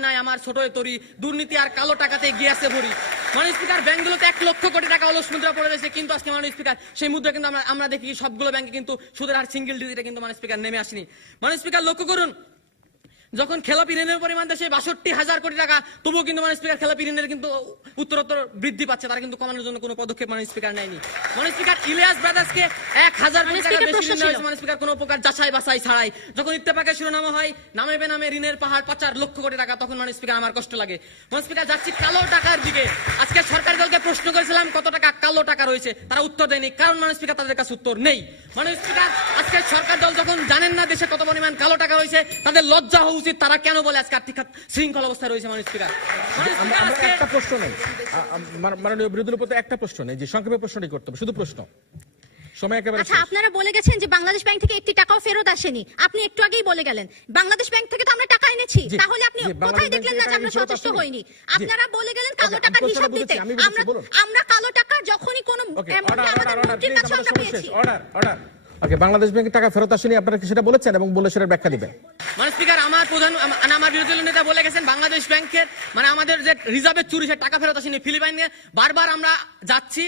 নাই আমার ছোট তরি, দুর্নীতি আর কালো টাকাতে গিয়েছে ভরি। মাননীয় স্পিকার ব্যাংকগুলোতে 1 লক্ষ কোটি টাকা অলস মুদ্রা পড়ে রয়েছে, কিন্তু আজকে মাননীয় স্পিকার সেই মুদ্রা কিন্তু আমরা দেখি সবগুলো ব্যাংকে কিন্তু সুদের হার সিঙ্গেল ডিজিটে কিন্তু মাননীয় স্পিকার নেমে আসেনি। মাননীয় স্পিকার লক্ষ্য করুন যখন খেলাপি ঋণের পরিমাণ দেশে 62,000 কোটি টাকা, তবুও কিন্তু মাননীয় স্পিকার খেলাপি ঋণের কিন্তু উত্তরোত্তর বৃদ্ধি পাচ্ছে, তারা কিন্তু কমানোর জন্য কোনো পদক্ষেপ মাননীয় স্পিকার নেয়নি। মাননীয় স্পিকার ইলিয়াস ব্রাদার্সকে 1000 কোটি টাকা বেশি ঋণ হয়েছে মাননীয় স্পিকার কোনো প্রকার যাচাই বাছাই ছাড়াই। যখন ইত্তেফাকের শিরোনামা হয় নামে বেনামে ঋণের পাহাড় 5 লক্ষ কোটি টাকা, তখন মাননীয় স্পিকার আমার কষ্ট লাগে। মাননীয় স্পিকার যাচ্ছি কালো টাকার দিকে। আজকে সরকারি দলকে প্রশ্ন করেছিলাম কত টাকা কালো টাকা রয়েছে, তারা উত্তর দেয়নি, কারণ মাননীয় স্পিকার তাদের কাছে উত্তর নেই। মাননীয় স্পিকার আজকে সরকার দল যখন জানেন না দেশে কত পরিমাণ কালো টাকা রয়েছে, তাদের লজ্জা হওয়া উচিত, তারা কেন বলে আজকে আর্থিক শৃঙ্খলা অবস্থা রয়েছে মাননীয় স্পিকার। একটা প্রশ্ন নেই মাননীয় বিরোধী দলনেতা, একটা প্রশ্ন নেই যে সংক্ষেপে প্রশ্নটি করতে হবে, শুধু প্রশ্ন সময় একেবারে। আচ্ছা, আপনারা বলে গেছেন যে বাংলাদেশ ব্যাংক থেকে একটি টাকাও ফেরত আসেনি, আপনি একটু আগেই বলে গেলেন বাংলাদেশ ব্যাংক থেকে তো আমরা টাকা এনেছি, তাহলে আপনি কোথায় দেখলেন না যে আমরা সচেষ্ট হইনি? আপনারা বলে গেলেন কালো টাকার হিসাব দিতে, আমরা কালো টাকা যখনই কোনো অ্যামাউন্ট আমাদের মন্ত্রীর কাছে আমরা পেয়েছি। অর্ডার ওকে, বাংলাদেশ ব্যাংকের টাকা ফেরত আসেনি, আপনারা কি সেটা বলেছেন এবং বলে সেটা ব্যাখ্যা দিবেন? স্পিকার, আমার বিরোধী দলীয় নেতা বলে গেছেন বাংলাদেশ ব্যাংকের আমাদের যে রিজার্ভের চুরি সে টাকা ফেরত আসেনি। ফিলিপাইনে বারবার আমরা যাচ্ছি,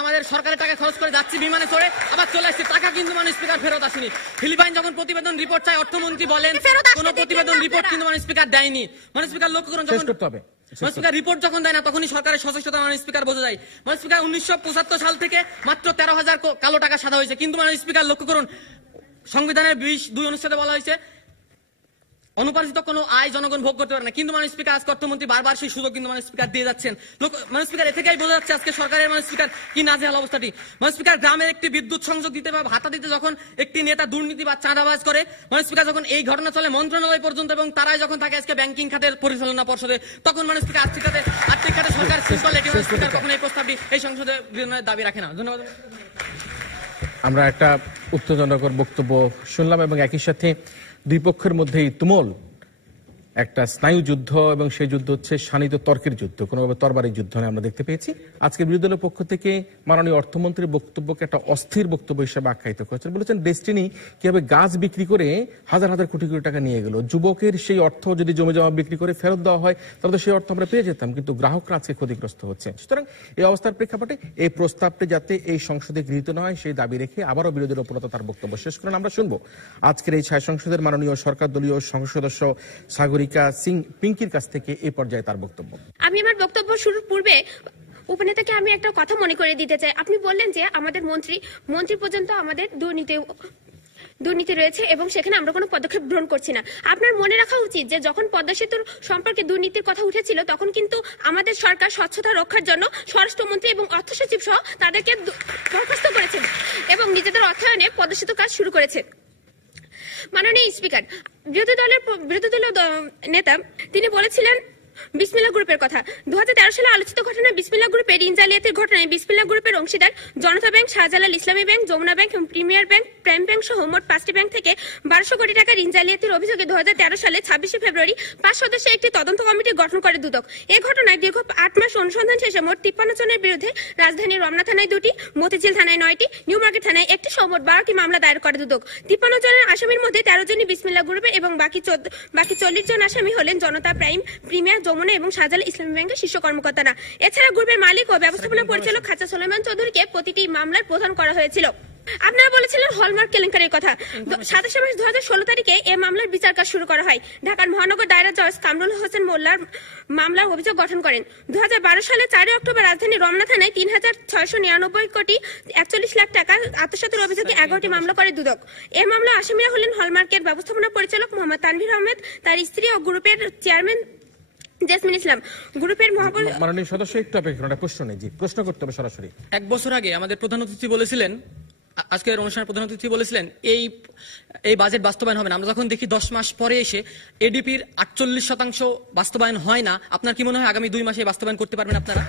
আমাদের সরকারের টাকা খরচ করে যাচ্ছি বিমানে চড়ে, আবার চলে আসছি, টাকা কিন্তু স্পিকার ফেরত আসেনি। ফিলিপাইন যখন প্রতিবেদন রিপোর্ট চাই, অর্থমন্ত্রী বলেন কোন প্রতিবেদন রিপোর্ট কিন্তু স্পিকার দেয়নি। স্পিকার লক্ষ্য করুন, স্পিকার রিপোর্ট যখন দেয় না তখনই সরকারের সচেষ্টতা স্পিকার বোঝা যায়। স্পিকার 1975 সাল থেকে মাত্র 13,000 কালো টাকা সাদা হয়েছে, কিন্তু স্পিকার লক্ষ্য করুন সংবিধানের 20(2) অনুচ্ছেদে বলা হয়েছে অনুপার্জিত কোনো আয় জনগণ ভোগ করতে পারে না, কিন্তু স্পিকার আজকে অর্থমন্ত্রী বারবার সেই সুযোগ কিন্তু স্পিকার দিয়ে যাচ্ছেন। স্পিকার এ থেকেই বোঝা যাচ্ছে আজকে সরকারের স্পিকার কি নাজেহাল অবস্থাটি। স্পিকার গ্রামের একটি বিদ্যুৎ সংযোগ দিতে বা ভাতা দিতে যখন একটি নেতা দুর্নীতি বা চাঁদাবাজ করে, স্পিকার যখন এই ঘটনা চলে মন্ত্রণালয় পর্যন্ত এবং তারাই যখন থাকে আজকে ব্যাংকিং খাতের পরিচালনা পর্ষদে, তখন স্পিকার আর্থিক খাতে সরকার শৃঙ্খলা স্পিকার কখন এই প্রস্তাবটি এই সংসদে দাবি রাখে না। ধন্যবাদ। আমরা একটা উত্তেজনাকর বক্তব্য শুনলাম এবং একই সাথে দুই পক্ষের মধ্যেই তুমুল একটা স্নায়ু যুদ্ধ, এবং সেই যুদ্ধ হচ্ছে শানিত তর্কের যুদ্ধ, কোনোভাবে তরবারির যুদ্ধ আমরা দেখতে পেয়েছি। আজকে বিরোধী দলের পক্ষ থেকে মাননীয় অর্থমন্ত্রীর বক্তব্যকে একটা অস্থির বক্তব্য হিসেবে আখ্যায়িত করেছেন। বলেছেন ডেস্টিনি কিভাবে গাছ বিক্রি করে হাজার হাজার কোটি কোটি টাকা নিয়ে গেল, যুবকের সেই অর্থ যদি জমি জমা বিক্রি করে ফেরত দেওয়া হয় তাহলে তো সেই অর্থ আমরা পেয়ে যেতাম, কিন্তু গ্রাহকরা আজকে ক্ষতিগ্রস্ত হচ্ছে। সুতরাং এই অবস্থার প্রেক্ষাপটে এই প্রস্তাবটি যাতে এই সংসদে গৃহীত না হয় সেই দাবি রেখে আবারও বিরোধী দলের উপর তার বক্তব্য শেষ করেন। আমরা শুনবো আজকের এই 6 সংসদের মাননীয় সরকার দলীয় সংসদ সদস্য সাগরিকা সিং পিঙ্কির কাছ থেকে এই পর্যায়ে তার বক্তব্য। আমি আমার বক্তব্য শুরুর পূর্বে উপনেতাকে আমি একটা কথা মনে করে দিতে চাই। আপনি বললেন যে আমাদের মন্ত্রী পর্যন্ত আমাদের দুর্নীতি রয়েছে এবং সেখানে আমরা কোনো পদক্ষেপ গ্রহণ করছি না। আপনার মনে রাখা উচিত যে যখন পদ্মা সেতুর সম্পর্কে দুর্নীতির কথা উঠেছিল তখন কিন্তু আমাদের সরকার স্বচ্ছতা রক্ষার জন্য স্বরাষ্ট্রমন্ত্রী এবং অর্থ সচিব সহ তাদেরকে বরখাস্ত করেছেন এবং নিজেদের অর্থায়নে পদ্মা সেতুর কাজ শুরু করেছে। মাননীয় স্পিকার, বিরোধী দলীয় নেতা তিনি বলেছিলেন বিসমিল্লাহ গ্রুপের কথা। 2013 সালে আলোচিত ঘটনায় বিসমিল্লাহ গ্রুপের ঋণ জালিয়াতির ঘটনায় বিসমিল্লাহ গ্রুপের অংশীদার জনতা bank, Shahjalal Islami bank, Jamuna bank, premier bank, prime bank সহ মোট 5টি ব্যাংক থেকে 1200 কোটি টাকা ঋণ জালিয়াতির অভিযোগে 2013 সালে 26 ফেব্রুয়ারি 5 সদস্যের একটি তদন্ত কমিটি গঠন করে দুদক। এই ঘটনায় দীর্ঘ 8 মাস অনুসন্ধান শেষে মোট 53 জনের বিরুদ্ধে রাজধানীর রমনা থানায় 2টি, মতিঝিল থানায় 9টি, নিউ মার্কেট থানায় 1টি সহ মোট 12টি মামলা দায়ের করে দুদক। 53 জনের আসামির মধ্যে 13 জনই বিসমিল্লাহ গ্রুপের এবং বাকি 40 জন আসামি হলেন জনতা, প্রাইম, প্রিমিয়ার, যমুনা এবং শাহজালাল ইসলামী ব্যাংকের শীর্ষ কর্মকর্তারা। এছাড়া গ্রুপের মালিক ও ব্যবস্থাপনা পরিচালক খাজা সুলাইমান চৌধুরীকে প্রতিটি মামলার প্রধান করা হয়েছিল। আপনারা বলেছিলেন হলমার্ক কেলেঙ্কারির কথা। 27 মার্চ 2016 তারিখে এই মামলার বিচার কাজ শুরু করা হয়। ঢাকার মহানগর দায়রা জজ কামরুল হোসেন মোল্লার মামলার অভিযোগ গঠন করেন। 2012 সালে 4 অক্টোবর রাজধানীর রমনা থানায় 3,699 কোটি 41 লাখ টাকা আত্মসাতের অভিযোগে 11টি মামলা করে দুদক। এই মামলা আসামিরা হলেন হলমার্কের ব্যবস্থাপনা পরিচালক মোহাম্মদ তানভীর আহমেদ, তার স্ত্রী ও গ্রুপের চেয়ারম্যান জেসমিন ইসলাম। গ্রুপের মাননীয় সদস্য একটু অপেক্ষা করুন, প্রশ্ন নেই, জি প্রশ্ন করতে হবে সরাসরি। 1 বছর আগে আমাদের প্রধান অতিথি বলেছিলেন, আজকের অনুষ্ঠানের প্রধান অতিথি বলেছিলেন এই বাজেট বাস্তবায়ন হবে না। আমরা যখন দেখি 10 মাস পরে এসে এডিপির 48% বাস্তবায়ন হয় না, আপনার কি মনে হয় আগামী 2 মাসে বাস্তবায়ন করতে পারবেন আপনারা?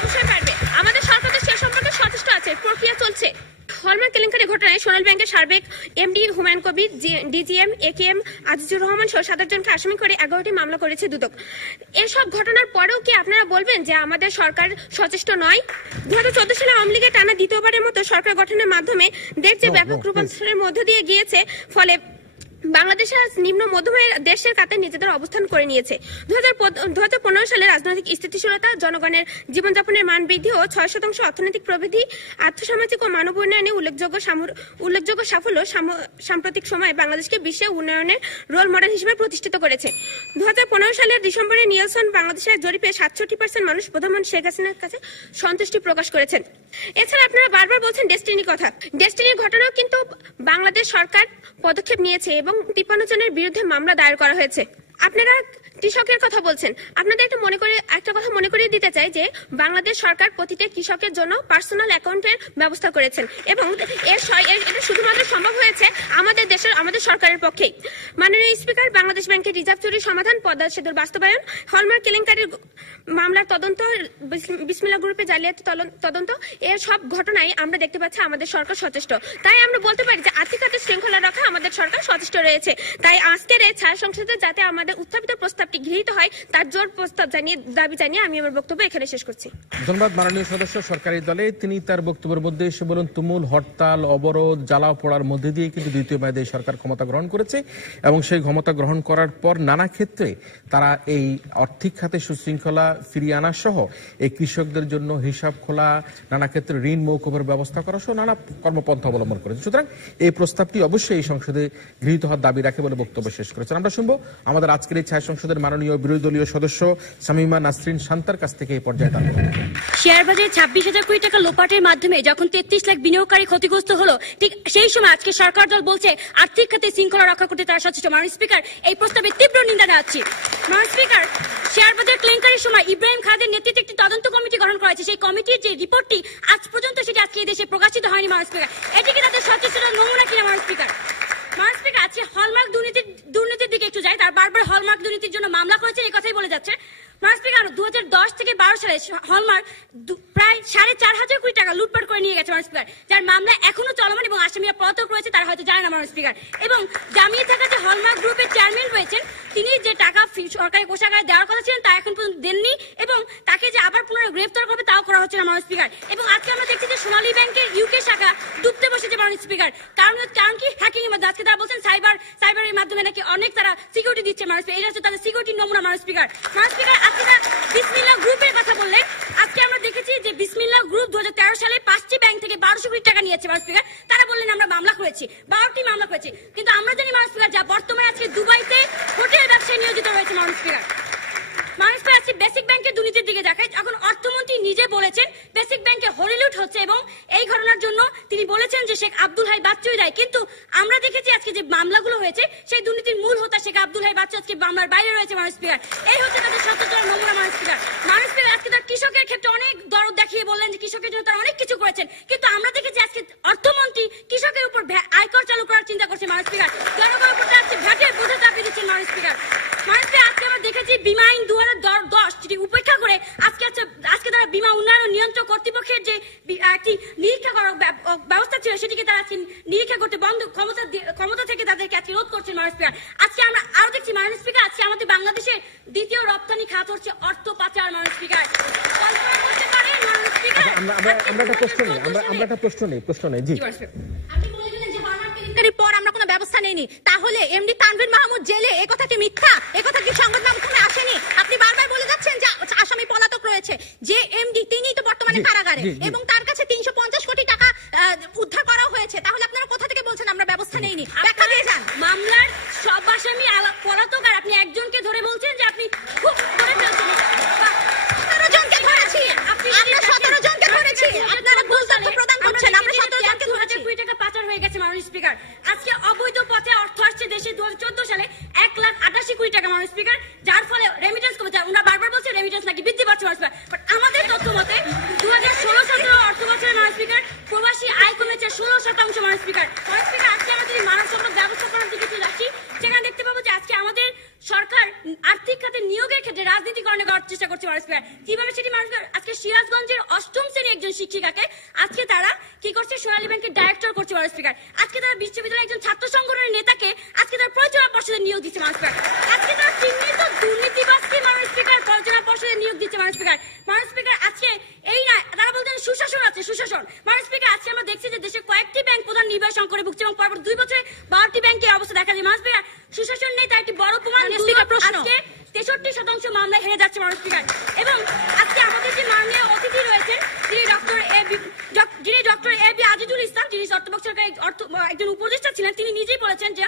অবশ্যই পারবে। আমাদের সরকার সে সম্পর্কে সচেষ্ট আছে, প্রক্রিয়া চলছে। হলমার্ক কেলেঙ্কারি ঘটনায় সোনালী ব্যাংকের সাবেক MD Humayun Kabir, DGM AKM Azizur Rahman সহ 7 জনকে আসামি করে 11টি মামলা করেছে দুদক। এসব ঘটনার পরেও কি আপনারা বলবেন যে আমাদের সরকার সচেষ্ট নয়? 2014 সালে আওয়ামী লীগের টানা দ্বিতীয়বারের মতো সরকার গঠনের মাধ্যমে দেশ যে ব্যাপক রূপান্তরের মধ্য দিয়ে গিয়েছে, ফলে বাংলাদেশ আজ নিম্ন মধ্যমের দেশের কাতে নিজেদের অবস্থান করে নিয়েছে। 2015 সালে রাজনৈতিক স্থিতিশীলতা, জনগণের জীবনযাপনের মান বৃদ্ধি ও 6% অর্থনৈতিক প্রবৃদ্ধি, আর্থসামাজিক ও মানব উন্নয়নে উল্লেখযোগ্য সাফল্য সাম্প্রতিক সময়ে বাংলাদেশকে বিশ্বে উন্নয়নের রোল মডেল হিসেবে প্রতিষ্ঠিত করেছে। 2015 সালের ডিসেম্বরে নিয়েলসন বাংলাদেশের জরিপে 67% মানুষ প্রধানমন্ত্রী শেখ হাসিনার কাছে সন্তুষ্টি প্রকাশ করেছেন। এছাড়া আপনারা বারবার বলছেন ডেস্টিনির কথা। ডেস্টিনির ঘটনাও কিন্তু বাংলাদেশ সরকার পদক্ষেপ নিয়েছে এবং 53 জনের বিরুদ্ধে মামলা দায়ের করা হয়েছে। আপনারা কৃষকের কথা বলছেন, আপনাদের একটা কথা মনে করিয়ে দিতে চাই যে বাংলাদেশ সরকার প্রতিটি কৃষকের জন্য পার্সোনাল অ্যাকাউন্টের ব্যবস্থা করেছেন এবং এটা শুধুমাত্র সম্ভব হয়েছে আমাদের দেশের আমাদের সরকারের পক্ষেই। মাননীয় স্পিকার, বাংলাদেশ ব্যাংকের রিজার্ভ চুরির সমাধান, পদ্মা সেতুর বাস্তবায়ন, হলমার্ক কেলেঙ্কারির মামলার তদন্ত, বিসমিল্লাহ গ্রুপে জালিয়াতি তদন্ত, এর সব ঘটনায় আমরা দেখতে পাচ্ছি আমাদের সরকার সচেষ্ট। তাই আমরা বলতে পারি যে আর্থিক খাতে শৃঙ্খলা রক্ষা আমাদের সরকার সচেষ্ট রয়েছে। তাই আজকের এই ছায়া সংসদে যাতে আমাদের উত্থাপিত প্রস্তাবটি গৃহীত হয় তার জোর প্রস্তাব দাবি জানিয়ে আমি আমার বক্তব্য এখানে শেষ করছি। ধন্যবাদ মাননীয় সদস্য সরকারি দলে। তিনি তার বক্তব্যের মধ্যে এসে বলেন, তুমুল হরতাল, অবরোধ, জ্বালাও পড়ার মধ্যে দিয়ে কিন্তু দ্বিতীয় মেয়াদে সরকার ক্ষমতা গ্রহণ করেছে এবং সেই ক্ষমতা গ্রহণ করার পর নানা ক্ষেত্রে তারা এই আর্থিক খাতে সুশৃঙ্খলা ফিরিয়ে আনা সহ এই কৃষকদের জন্য হিসাব খোলা, নানা ক্ষেত্রে ঋণ মৌকুফের ব্যবস্থা করা সহ নানা কর্মপন্থা অবলম্বন করেছে। সুতরাং এই প্রস্তাবটি অবশ্যই এই সংসদে গৃহীত হওয়ার দাবি রাখে বলে বক্তব্য শেষ করেছেন। আমরা শুনবো আমাদের আজকের এই ছায়া সংসদের মাননীয় বিরোধী দলীয় সদস্য শামীমা নাসরিন শান্তার কাছ থেকে এই পর্যায়ে তার শেয়ার বাজারে 26,000 কোটি টাকা লোপাটের মাধ্যমে যখন 33 লাখ বিনিয়োগকারী ক্ষতিগ্রস্ত হলো, ঠিক সেই সময় আজকে সরকার দল বলছে আর্থিক খাতে শৃঙ্খলা রক্ষা করতে তারা সচেষ্ট। মাননীয় স্পিকার, এই প্রস্তাবে তীব্র নিন্দা জানাচ্ছি। মাননীয় স্পিকার, শেয়ার বাজার কেলেঙ্কারির সময় ইব্রাহিম খাদের নেতৃত্বে একটি তদন্ত কমিটি গঠন করা হয়েছে। সেই কমিটির যে রিপোর্টটি আজ পর্যন্ত সেটি আজকে এই দেশে প্রকাশিত হয়নি। মাননীয় স্পিকার, এটিকে তাদের সচেতনতার নমুনা কিনা? মাননীয় স্পিকার, আজকে হলমার্ক দুর্নীতির দিকে একটু যাই। তার বারবার হলমার্ক দুর্নীতির জন্য মামলা করেছেন, এই কথাই বলে যাচ্ছে। মাননীয় স্পিকার, 2010 থেকে 12 সালে হলমার্ক প্রায় 4,500 কোটি টাকা লুটপাট করে নিয়ে গেছে। মাননীয় স্পিকার, যার মামলা এখনো চলমান এবং আসামিরা পলাতক রয়েছে, তারা হয়তো জানে না। মাননীয় স্পিকার, এবং জামিয়ে থাকা যে হলমার্ক গ্রুপের চেয়ারম্যান রয়েছেন, তিনি যে টাকা সরকারি কোষাগারে দেওয়ার কথা ছিলেন তা এখন পর্যন্ত দেননি এবং তাকে যে আবার পুনরায় গ্রেফতার করবে তাও করা হচ্ছে না। মাননীয় স্পিকার, এবং আজকে আমরা দেখছি যে সোনালী ব্যাংকের ইউকে শাখা ডুবতে বসেছে। মাননীয় স্পিকার, কারণ কি? হ্যাকিং এর মধ্যে আজকে তারা বলছেন সাইবারের মাধ্যমে নাকি অনেক তারা সিকিউরিটি দিচ্ছে। মাননীয় স্পিকার, এটা হচ্ছে তাদের সিকিউরিটির নমুনা। মাননীয় স্পিকার, আজকে তারা বিসমিল্লাহ গ্রুপের কথা বললেন। আজকে আমরা দেখেছি যে বিসমিল্লাহ গ্রুপ 2013 সালে 5টি ব্যাংক থেকে 1200 কোটি টাকা নিয়েছে। মাননীয় স্পিকার, তারা বললেন আমরা মামলা করেছি, 12টি মামলা করেছি, কিন্তু আমরা জানি মাননীয় স্পিকার, যা বর্তমানে আজকে দুবাইতে হোটেল ব্যবসায় নিয়োজিত রয়েছে। মাননীয় স্পিকার, আজকে বেসিক ব্যাংকের দুর্নীতির দিকে দেখায়। এখন অর্থমন্ত্রী নিজে বলেছেন বেসিক ব্যাংকে হরিলুট হচ্ছে এবং এই ঘটনার জন্য তিনি বলেছেন যে শেখ আব্দুল হাই বাচ্চুই দায়ী। কিন্তু আমরা দেখেছি আজকে যে মামলাগুলো হয়েছে সেই দুর্নীতির মূল হোতা শেখ আব্দুল হাই বাচ্চু আজকে মামলার বাইরে রয়েছে। মাননীয় স্পিকার, এই হচ্ছে তাদের সচেতন নমুনা। মাননীয় স্পিকার, আজকে তার কৃষকের ক্ষেত্রে অনেক দরদ দেখিয়ে বললেন যে কৃষকের জন্য তারা অনেক কিছু করেছেন, কিন্তু আমরা দেখেছি আজকে অর্থমন্ত্রী কৃষকের উপর আয়কর চালু করার চিন্তা করছে। মাননীয় স্পিকার, জনগণের উপর আজকে ভ্যাটের বোঝা চাপিয়ে দিচ্ছেন। মাননীয় স্পিকার, আজকে আমরা দেখেছি বিমা আইন 2010 যেটি উপেক্ষা করে আজকে তারা বিমা উন্নয়ন নিয়ন্ত্রক কর্তৃপক্ষের যে একটি নিরীক্ষা করার ব্যবস্থা ছিল সেটিকে তারা আজকে নিরীক্ষা করতে বন্ধ ক্ষমতা থেকে তাদেরকে আজকে রোধ করছেন। মাননীয় স্পিকার, আজকে আমরা আরো দেখছি মাননীয় স্পিকার, আজকে আমাদের বাংলাদেশের দ্বিতীয় রপ্তানি খাত হচ্ছে অর্থ পাচার। মাননীয় স্পিকার, কল্পনা করতে পারেন মাননীয় স্পিকার, আমরা একটা প্রশ্ন নেই জি, আপনি বলে দিলেন যে হলমার্ক কেলেঙ্কারির পর আমরা কোনো ব্যবস্থা নেইনি, তাহলে এমডি তানভীর মাহমুদ জেলে, এই কথা কি মিথ্যা? এই কথা কি সংবাদ মাধ্যমে আসেনি? আপনি বারবার বলে যাচ্ছেন যে আসামি পলাতক রয়েছে। যে এমডি তিনিই তো বর্তমানে কারাগারে এবং তার কাছে 350 কোটি টাকা উদ্ধার করা হয়েছে, তাহলে আপনারা কোথা থেকে বলছেন আমরা ব্যবস্থা নেইনি? ব্যাখ্যা দিয়ে যান। মামলার সব আসামি পলাতক আর আপনি একজনকে ধরে বলছেন যে আপনি খুব ধরে ফেলছেন। 17 জনকে ধরেছি, আমরা 17 জনকে ধরেছি, আপনারা ভুল তথ্য প্রদান করছেন। আমরা 17 জনকে ধরেছি। কোটি টাকা পাচার হয়ে গেছে। মাননীয় স্পিকার, আজকে অবৈধ পথে অর্থ আসছে দেশে 2014 সালে 1,88,00,000 কোটি টাকা। মাননীয় স্পিকার, যার ফলে রেমিটেন্স কমেছে। ওনারা বারবার বলছে রেমিটেন্স নাকি বৃদ্ধি পাচ্ছে। মাননীয় স্পিকার, বাট আমাদের তথ্য মতে 2016-17 অর্থ বছরে মাননীয় স্পিকার প্রবাসী আয় কমেছে 16%। মাননীয় স্পিকার, আজকে আমরা যদি মানব সম্পদ ব্যবস্থাপনার দিকে যাচ্ছি সেখানে দেখতে পাবো যে আজকে আমাদের সরকার আর্থিক খাতে নিয়োগের ক্ষেত্রে রাজনীতিকরণে করার চেষ্টা করছে। মাননীয় স্পিকার, কিভাবে সেটি? মাননীয় স্পিকার, আজকে সিরাজগঞ্জের 8ম শ্রেণীর একজন শিক্ষিকাকে আজকে তারা কি করছে? সোনালী ব্যাংকের ডাইরেক্টর করছে। মাননীয় স্পিকার, আজকে তারা বিশ্ববিদ্যালয়ের একজন ছাত্র সংগঠনের নেতাকে আজকে তারা পরিচালনা পর্ষদে নিয়োগ দিচ্ছে। মাননীয় স্পিকার, আজকে তারা চিহ্নিত দুর্নীতিবাজকে মাননীয় স্পিকার পরিচালনা পর্ষদে নিয়োগ দিচ্ছে। মাননীয় স্পিকার, আজকে এই না, তারা বলছেন সুশাসন আছে, সুশাসন। মাননীয় স্পিকার, আজকে আমরা দেখছি যে দেশে কয়েকটি ব্যাংক প্রধান নির্বাহী সংকটে ভুগছে এবং পরবর্তী 2 বছরে 12টি ব্যাংকে অবস্থা দেখা যায়। মাননীয় স্পিকার, সুশাসন নেই তার একটি বড় প্রমাণ আজকে 63% মামলায় হেরে যাচ্ছে। মাননীয় স্পিকার, এবং আজকে আমাদের যে মাননীয় অতিথি রয়েছেন যিনি doctor A B Azizul Islam, যিনি অর্থবছরকার একজন উপদেষ্টা ছিলেন, তিনি নিজেই বলেছেন যে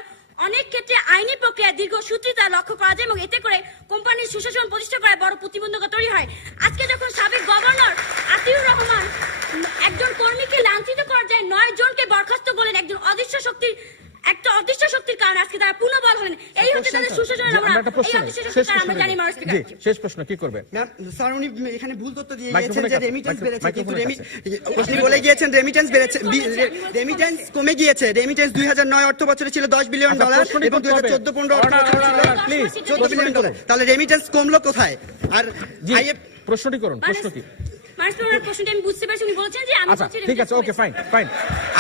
অনেক ক্ষেত্রে আইনি প্রক্রিয়া দীর্ঘসূত্রিতা লক্ষ্য করা যায় এবং এতে করে কোম্পানির সুশাসন প্রতিষ্ঠা করায় বড় প্রতিবন্ধকতা তৈরি হয়। আজকে যখন সাবেক গভর্নর আতিউর রহমান একজন কর্মীকে লাঞ্ছিত করার যায় 9 জনকে বরখাস্ত করলেন একজন অদৃশ্য শক্তির একটা অদৃশ্য শক্তির কারণে আজকে তারা পুনর্বল হলেন। এই হচ্ছে তাদের সুশাসনের জি, নমুনা। আমরা একটা প্রশ্ন এই নেই। অদৃশ্য শেষ শক্তির কারণে প্রশ্ন আমরা জানি নেই। মাননীয় স্পিকার। জি, শেষ প্রশ্ন কি করবে? ম্যাম, স্যার উনি এখানে ভুল তথ্য দিয়ে মাইক্রোফোনের গিয়েছেন যে কাছে, রেমিটেন্স বেড়েছে, কিন্তু মাইক্রোফোনের উনি বলে গিয়েছেন রেমিটেন্স বেড়েছে, রেমিটেন্স কমে গিয়েছে। রেমিটেন্স 2009 অর্থ বছরে ছিল $10 বিলিয়ন আচ্ছা, প্রশ্নটি এবং করতে হবে। 2014-15 অর্থ বছরে ছিল প্লিজ, $14 বিলিয়ন। তাহলে রেমিটেন্স কমলো কোথায়? আর জি, IF প্রশ্নটি করুন, প্রশ্ন কি? মাননীয় স্পিকার, প্রশ্নটি আমি বুঝতে পারছি, উনি বলছেন যে আমি আচ্ছা, বলছি ঠিক আছে, ওকে, ফাইন ফাইন।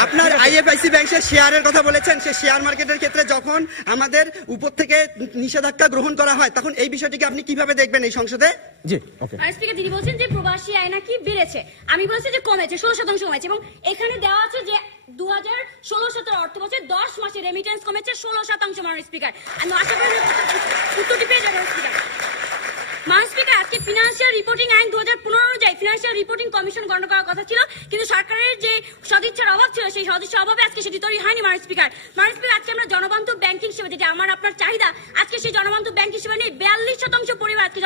আপনার আইএফআইসি ব্যাংকের শেয়ারের কথা বলেছেন, সে শেয়ার মার্কেটের ক্ষেত্রে যখন আমাদের উপর থেকে নিষেধাজ্ঞা গ্রহণ করা হয়, তখন এই বিষয়টিকে আপনি কিভাবে দেখবেন এই সংসদে? জি, ওকে। মাননীয় স্পিকার, তিনি বলছেন যে প্রবাসী আয় নাকি বেড়েছে, আমি বলেছি যে কমেছে, 16% কমেছে, এবং এখানে দেওয়া আছে যে 2016-17 অর্থ বছর 10 মাসে রেমিটেন্স কমেছে 16%। মাননীয় স্পিকার, আমি আশা করি উত্তরটি পেয়ে যাবেন স্পিকার। মাননীয় স্পিকার, আজকে ফিনান্সিয়াল রিপোর্টিং আইন 2015 অনুযায়ী ফিনান্সিয়াল রিপোর্টিং কমিশন গঠন করার কথা ছিল, কিন্তু সরকারের যে সদিচ্ছার অভাব ছিল, সেই সদিচ্ছার অভাবে আজকে সেটি তৈরি হয়নি। মাননীয় স্পিকার, আজকে আমরা জনবান্ধব ব্যাংকিং সেবা, যেটা আমার আপনার চাহিদা, আজকে সেই জনবান্ধব ব্যাংকিং সেবা নেই। 42% পরিবার আজকে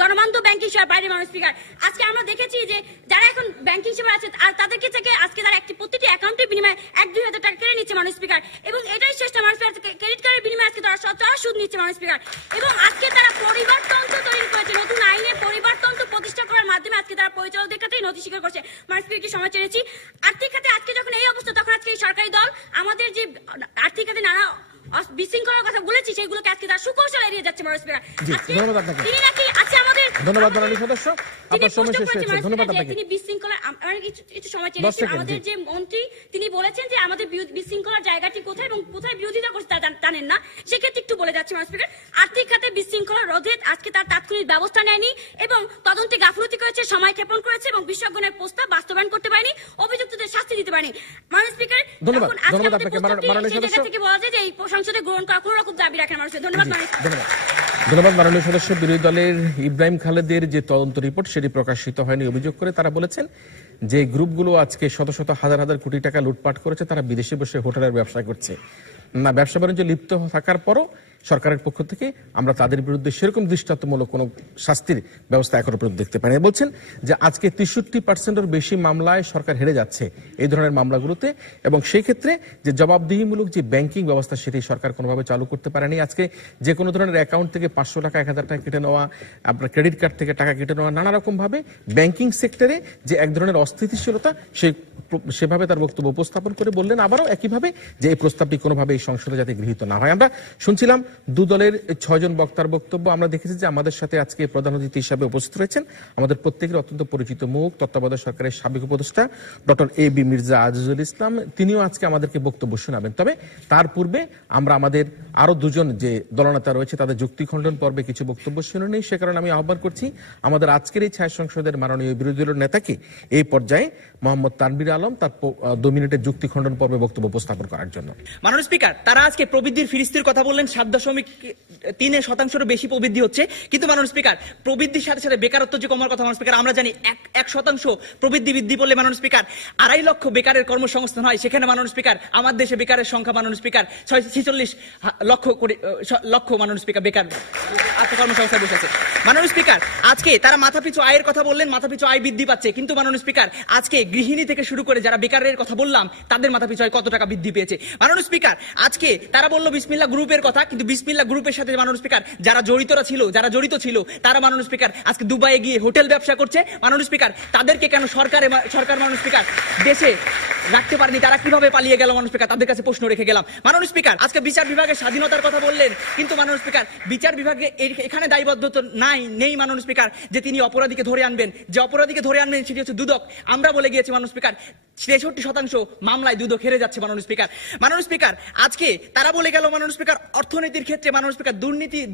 জনবান্ধব ব্যাংকিং সেবার বাইরে। মাননীয় স্পিকার, আজকে আমরা দেখেছি যে যারা এখন ব্যাংকিং সেবা আছে, আর তাদেরকে থেকে আজকে তারা প্রতিটি অ্যাকাউন্টের বিনিময়ে 1-2 হাজার টাকা কেড়ে নিচ্ছে। মাননীয় স্পিকার, এবং এটাই শেষ না। মাননীয় স্পিকার, ক্রেডিট কার্ডের বিনিময়ে আজকে তারা চড়া সুদ নিচ্ছে। মাননীয় স্পিকার, এবং আজকে তারা পরিবারতন্ত্র তৈরি করেছে, নতুন আইনে পরিবারতন্ত্র প্রতিষ্ঠা করার মাধ্যমে আজকে তারা পরিচালকদের ক্ষেত্রে নথি স্বীকার করছে। মাননীয় স্পিকার, একটি সময় চেয়েছি আর্থিক খাতে আজকে যখন এই অবস্থা, তখন আজকে এই সরকারি দল আমাদের যে আর্থিক খাতে নানা বিশৃঙ্খলার কথা বলেছি, সেগুলোকে আজকে তারা সুকৌশল এড়িয়ে যাচ্ছে। মাননীয় স্পিকার, আজকে তিনি নাকি আজকে আমাদের ধন্যবাদ মাননীয় সদস্য, আপনার সময় শেষ হয়েছে। ধন্যবাদ আপনাকে। তিনি বিশৃঙ্খলা, কিছু সময় চেয়েছি, আমাদের যে মন্ত্রী তিনি বলেছেন যে আমাদের বিশৃঙ্খলার জায়গাটি কোথায় এবং কোথায় বিরোধিতা করছে তা জানেন না, সেক্ষেত্রে একটু বলে যাচ্ছে। মাননীয় স্পিকার, আর্থিক খাতে বিশৃঙ্খলা রোধে আজকে তার তাৎক্ষণিক ব্যবস্থা নেয়নি এবং তদন্তে গাফলতি করেছে, সময় ক্ষেপণ করেছে এবং বিশ্বজ্ঞানের প্রস্তাব বাস্তবায়ন করতে পারেনি, অভিযুক্তদের শাস্তি দিতে পারেনি। মাননীয় স্পিকার, ধন্যবাদ আপনাকে মাননীয় সদস্য। থেকে বলা যায় যে এই সংসদে গ্রহণ করা কোনো রকম দাবি রাখেন। মানুষ ধন্যবাদ। ধন্যবাদ মাননীয় সদস্য। বিরোধী দলের ইব্রাহিম খালেদের যে তদন্ত রিপোর্ট, সেটি প্রকাশিত হয়নি অভিযোগ করে তারা বলেছেন যে গ্রুপগুলো আজকে শত শত হাজার হাজার কোটি টাকা লুটপাট করেছে, তারা বিদেশে বসে হোটেলের ব্যবসা করছে না। ব্যবসা বাণিজ্য লিপ্ত থাকার পরও সরকারের পক্ষ থেকে আমরা তাদের বিরুদ্ধে সেরকম দৃষ্টান্তমূলক কোনো শাস্তির ব্যবস্থা এখনো পর্যন্ত দেখতে পাইনি। বলছেন যে আজকে 63%-এর বেশি মামলায় সরকার হেরে যাচ্ছে এই ধরনের মামলাগুলোতে, এবং সেই ক্ষেত্রে যে জবাবদিহিমূলক যে ব্যাংকিং ব্যবস্থা, সেটি সরকার কোনোভাবে চালু করতে পারেনি। আজকে যে কোনো ধরনের অ্যাকাউন্ট থেকে 500 টাকা 1000 টাকা কেটে নেওয়া, আপনার ক্রেডিট কার্ড থেকে টাকা কেটে নেওয়া, নানা রকম ভাবে ব্যাংকিং সেক্টরে যে এক ধরনের অস্থিতিশীলতা, সেভাবে তার বক্তব্য উপস্থাপন করে বললেন আবারও একইভাবে যে এই প্রস্তাবটি কোনোভাবে এই সংসদে যাতে গৃহীত না হয়। আমরা শুনছিলাম দু দলের 6 জন বক্তার বক্তব্য। আমরা দেখেছি যে আমাদের সাথে আজকে প্রধান অতিথি হিসাবে উপস্থিত রয়েছেন আমাদের প্রত্যেকের অত্যন্ত পরিচিত মুখ, তত্ত্বাবধায়ক সরকারের সাবেক উপদেষ্টা ডক্টর AB মির্জা আজিজুল ইসলাম। তিনিও আজকে আমাদেরকে বক্তব্য শোনাবেন। তবে তার পূর্বে আমরা আমাদের আরো দুজন যে দলনেতা রয়েছে তাদের যুক্তি খণ্ডন পর্বে কিছু বক্তব্য শুনে নেই। সে কারণে আমি আহ্বান করছি আমাদের আজকের এই ছায়া সংসদের মাননীয় বিরোধী দলের নেতাকে এই পর্যায়ে মোহাম্মদ তানভীর আলম তার 2 মিনিটের যুক্তি খণ্ডন পর্বে বক্তব্য উপস্থাপন করার জন্য। মাননীয় স্পিকার, তারা আজকে প্রবৃদ্ধির ফিরিস্তির কথা বললেন, 7.3% বেশি প্রবৃদ্ধি হচ্ছে, কিন্তু মাননীয় স্পিকার প্রবৃদ্ধির সাথে সাথে বেকারত্ব যে কমার কথা মাননীয় স্পিকার আমরা জানি 1% প্রবৃদ্ধি বৃদ্ধি করলে মাননীয় স্পিকার 2.5 লক্ষ বেকারের কর্মসংস্থান হয়। সেখানে মাননীয় স্পিকার আমার দেশে বেকারের সংখ্যা মাননীয় স্পিকার 46 লক্ষ মাননীয় স্পিকার বেকার আত্মকর্মসংস্থায় বসে আছে। মাননীয় স্পিকার, আজকে তারা মাথাপিছু আয়ের কথা বললেন, মাথাপিছু আয় বৃদ্ধি পাচ্ছে, কিন্তু মাননীয় স্পিকার আজকে গৃহিণী থেকে শুরু করে যারা বেকারের কথা বললাম তাদের মাথাপিছু আয় কত টাকা বৃদ্ধি পেয়েছে। মাননীয় স্পিকার, আজকে তারা বললো বিসমিল্লাহ গ্রুপের কথা, কিন্তু বিসমিল্লাহ গ্রুপের সাথে মাননীয় স্পিকার যারা জড়িত ছিল তারা মাননীয় স্পিকার আজকে দুবাইয়ে গিয়ে হোটেল ব্যবসা করছে। মাননীয় স্পিকার, তাদেরকে কেন সরকার মাননীয় স্পিকার দেশে রাখতে পারেনি, তারা কিভাবে পালিয়ে গেল মাননীয় স্পিকার, তাদের কাছে প্রশ্ন রেখে গেলাম। মাননীয় স্পিকার, আজকে বিচার বিভাগের স্বাধীনতার কথা বললেন, কিন্তু মাননীয় স্পিকার বিচার বিভাগে এখানে দায়বদ্ধতা নেই মাননীয় স্পিকার যে তিনি অপরাধীকে ধরে আনবেন, সেটি হচ্ছে দুদক। আমরা বলে গিয়েছি মাননীয় স্পিকার 63% মামলায় দুদক হেরে যাচ্ছে মাননীয় স্পিকার। মাননীয় স্পিকার, আজকে তারা বলে গেল মাননীয় স্পিকার অর্থনীতির ক্ষেত্রে মাননীয় স্পিকার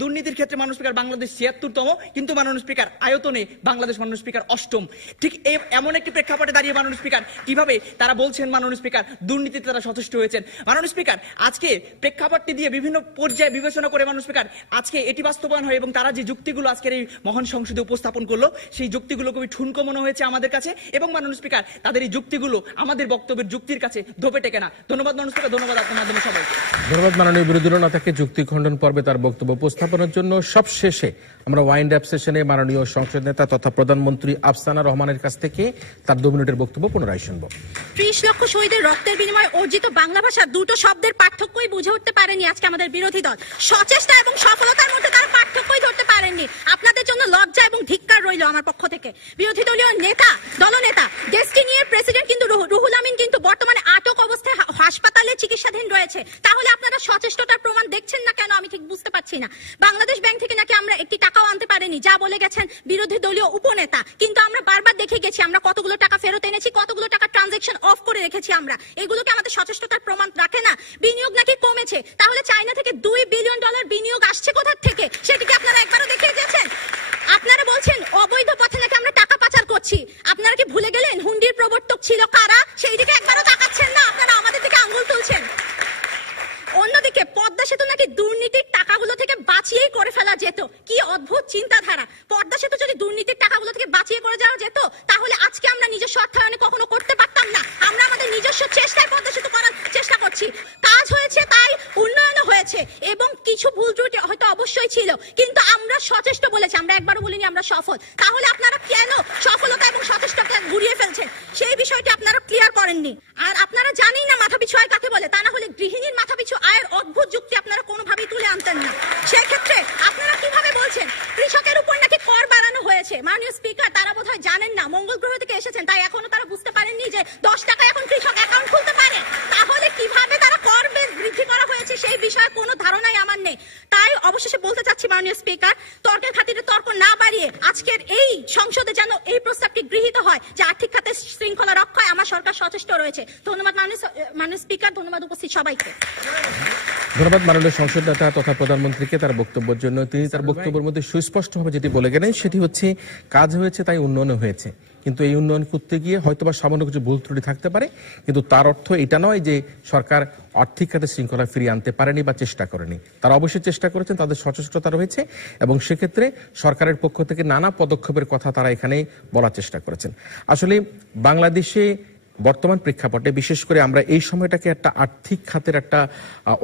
দুর্নীতির ক্ষেত্রে মাননীয় স্পিকার বাংলাদেশ 76তম, কিন্তু মাননীয় স্পিকার আয়তনে বাংলাদেশ মাননীয় স্পিকার 8ম। ঠিক এমন একটি প্রেক্ষাপটে দাঁড়িয়ে মাননীয় স্পিকার কিভাবে তারা বলছেন মাননীয় স্পিকার দুর্নীতিতে তারা সচেষ্ট হয়েছেন। মাননীয় স্পিকার, আজকে প্রেক্ষাপটটি দিয়ে বিভিন্ন পর্যায়ে বিবেচনা করে মাননীয় স্পিকার আজকে এটি বাস্তবায়ন হয় এবং তারা যে যুক্তিগুলো আজকের এই মহান সংসদে উপস্থাপন করলো সেই যুক্তিগুলো খুবই ঠুনকো মনে হয়েছে আমাদের কাছে, এবং মাননীয় স্পিকার তাদের এই যুক্তিগুলো আমাদের বক্তব্যের যুক্তির কাছে ধোপে টেকে না। ধন্যবাদ মাননীয় স্পিকার, ধন্যবাদ আপনার মাধ্যমে সবাইকে। ধন্যবাদ মাননীয় বিরোধী দলনেতাকে যুক্তি খণ্ডন পর্বে তার বক্তব্য উপস্থাপনের জন্য। সবশেষে আমরা ওয়াইন্ড আপ সেশনে মাননীয় সংসদ নেতা তথা প্রধানমন্ত্রী আফসানা রহমানের কাছ থেকে তার 2 মিনিটের বক্তব্য পুনরায় শুনব। 30 লক্ষ শহীদের রক্তের বিনিময়ে অর্জিত বাংলা ভাষা দুটো শব্দের পার্থক্যই বুঝে উঠতে পারেনি আজকে আমাদের বিরোধী দল। সচেষ্টা এবং সফলতার মধ্যে তারা পার্থক্যই ধরতে পারেননি। আপনাদের জন্য লজ্জা এবং ধিক্কার রইল আমার পক্ষ থেকে। বিরোধী দলীয় নেতা, দলনেতা ডেস্টিনির প্রেসিডেন্ট কিন্তু রুহুল আমিন কিন্তু বর্তমানে আটক অবস্থায় হাসপাতালে চিকিৎসাধীন রয়েছে। তাহলে আপনারা সচেষ্টতার প্রমাণ দেখছেন না কেন আমি ঠিক বুঝতে পারছি না। বাংলাদেশ ব্যাংক থেকে নাকি আমরা একটি টাকাও আনতে পারিনি, যা বলে গেছেন বিরোধী দলীয় উপনেতা। কিন্তু আমরা বারবার দেখে গেছি আমরা কতগুলো টাকা ফেরত এনেছি, কতগুলো টাকা ট্রানজাকশন অফ করে রেখেছি আমরা। এগুলোকে আমাদের সচেষ্টতার প্রমাণ রাখে না। বিনিয়োগ নাকি কমেছে, তাহলে চায়না থেকে $2 বিলিয়ন বিনিয়োগ আসছে কোথা থেকে সেটিকে আপনারা একবারও দেখিয়ে দিয়েছেন? আপনারা বলছেন অবৈধ পথে নাকি আমরা টাকা পাচার করছি। আপনারা কি ভুলে গেলেন হুন্ডির প্রবর্তক ছিল কারা? সেই দিকে একবারও তাকাচ্ছেন না, আপনারা আমাদের দিকে আঙ্গুল তুলছেন। অন্যদিকে পদ্মা সেতু নাকি দুর্নীতির টাকাগুলো থেকে বাঁচিয়েই করে ফেলা যেত। কি অদ্ভুত চিন্তাধারা! পদ্মা সেতু যদি দুর্নীতির টাকাগুলো থেকে বাঁচিয়ে করে যাওয়া যেত, তাহলে আজকে আমরা নিজস্ব অর্থায়নে কখনো করতে পারতাম না। আমরা আমাদের নিজস্ব চেষ্টায় পদ্মা সেতু করার চেষ্টা করছি। কাজ হয়েছে, তাই উন্নয়নও হয়েছে, এবং কিছু ভুল ত্রুটি হয়তো অবশ্যই ছিল, কিন্তু আমরা সচেষ্ট বলেছি, আমরা একবারও বলিনি আমরা সফল। তাহলে আপনারা কেন সফলতা এবং সচেষ্টতা ঘুরিয়ে ফেলছেন সেই বিষয়টি আপনারা ক্লিয়ার করেননি। আর আপনারা জানেন না মাথাপিছু আয় কাকে বলে। তা না হলে গৃহিণীর মাথাপিছু আয়ের অদ্ভুত যুক্তি আপনারা কোনোভাবেই তুলে আনতেন না। সেক্ষেত্রে আপনারা কিভাবে বলছেন কৃষকের উপর নাকি কর বাড়ানো হয়েছে? মাননীয় স্পিকার, তারা বোধহয় জানেন না, মঙ্গল গ্রহ থেকে এসেছেন, তাই এখনো তারা বুঝতে পারেননি যে 10 টাকা এখন কৃষক অ্যাকাউন্ট খুলতে পারে। তাহলে কিভাবে তারা কর বৃদ্ধি করা হয়েছে সেই বিষয়ে কোনো ধারণাই আমার নেই। তাই অবশেষে বলতে চাচ্ছি মাননীয় স্পিকার, তর্কের খাতিরে তর্ক না বাড়িয়ে আজকের এই সংসদে যেন এই প্রস্তাবটি গৃহীত হয় যে আর্থিক খাতে শৃঙ্খলা রক্ষায় আমার সরকার সচেষ্ট রয়েছে। ধন্যবাদ মাননীয় স্পিকার, ধন্যবাদ উপস্থিত সবাইকে। ধন্যবাদ মাননীয় সংসদ নেতা তথা প্রধানমন্ত্রীকে তার বক্তব্যের জন্য। তিনি তার বক্তব্যের মধ্যে সুস্পষ্টভাবে যেটি বলে গেলেন সেটি হচ্ছে কাজ হয়েছে তাই উন্নয়ন হয়েছে, কিন্তু এই উন্নয়ন করতে গিয়ে হয়তোবা সামান্য কিছু ভুল ত্রুটি থাকতে পারে, কিন্তু তার অর্থ এটা নয় যে সরকার আর্থিক খাতে শৃঙ্খলা ফিরিয়ে আনতে পারেনি বা চেষ্টা করেনি। তারা অবশ্যই চেষ্টা করেছেন, তাদের সচেষ্টতা রয়েছে, এবং সেক্ষেত্রে সরকারের পক্ষ থেকে নানা পদক্ষেপের কথা তারা এখানে বলার চেষ্টা করেছেন। আসলে বাংলাদেশে বর্তমান প্রেক্ষাপটে বিশেষ করে আমরা এই সময়টাকে একটা আর্থিক খাতের একটা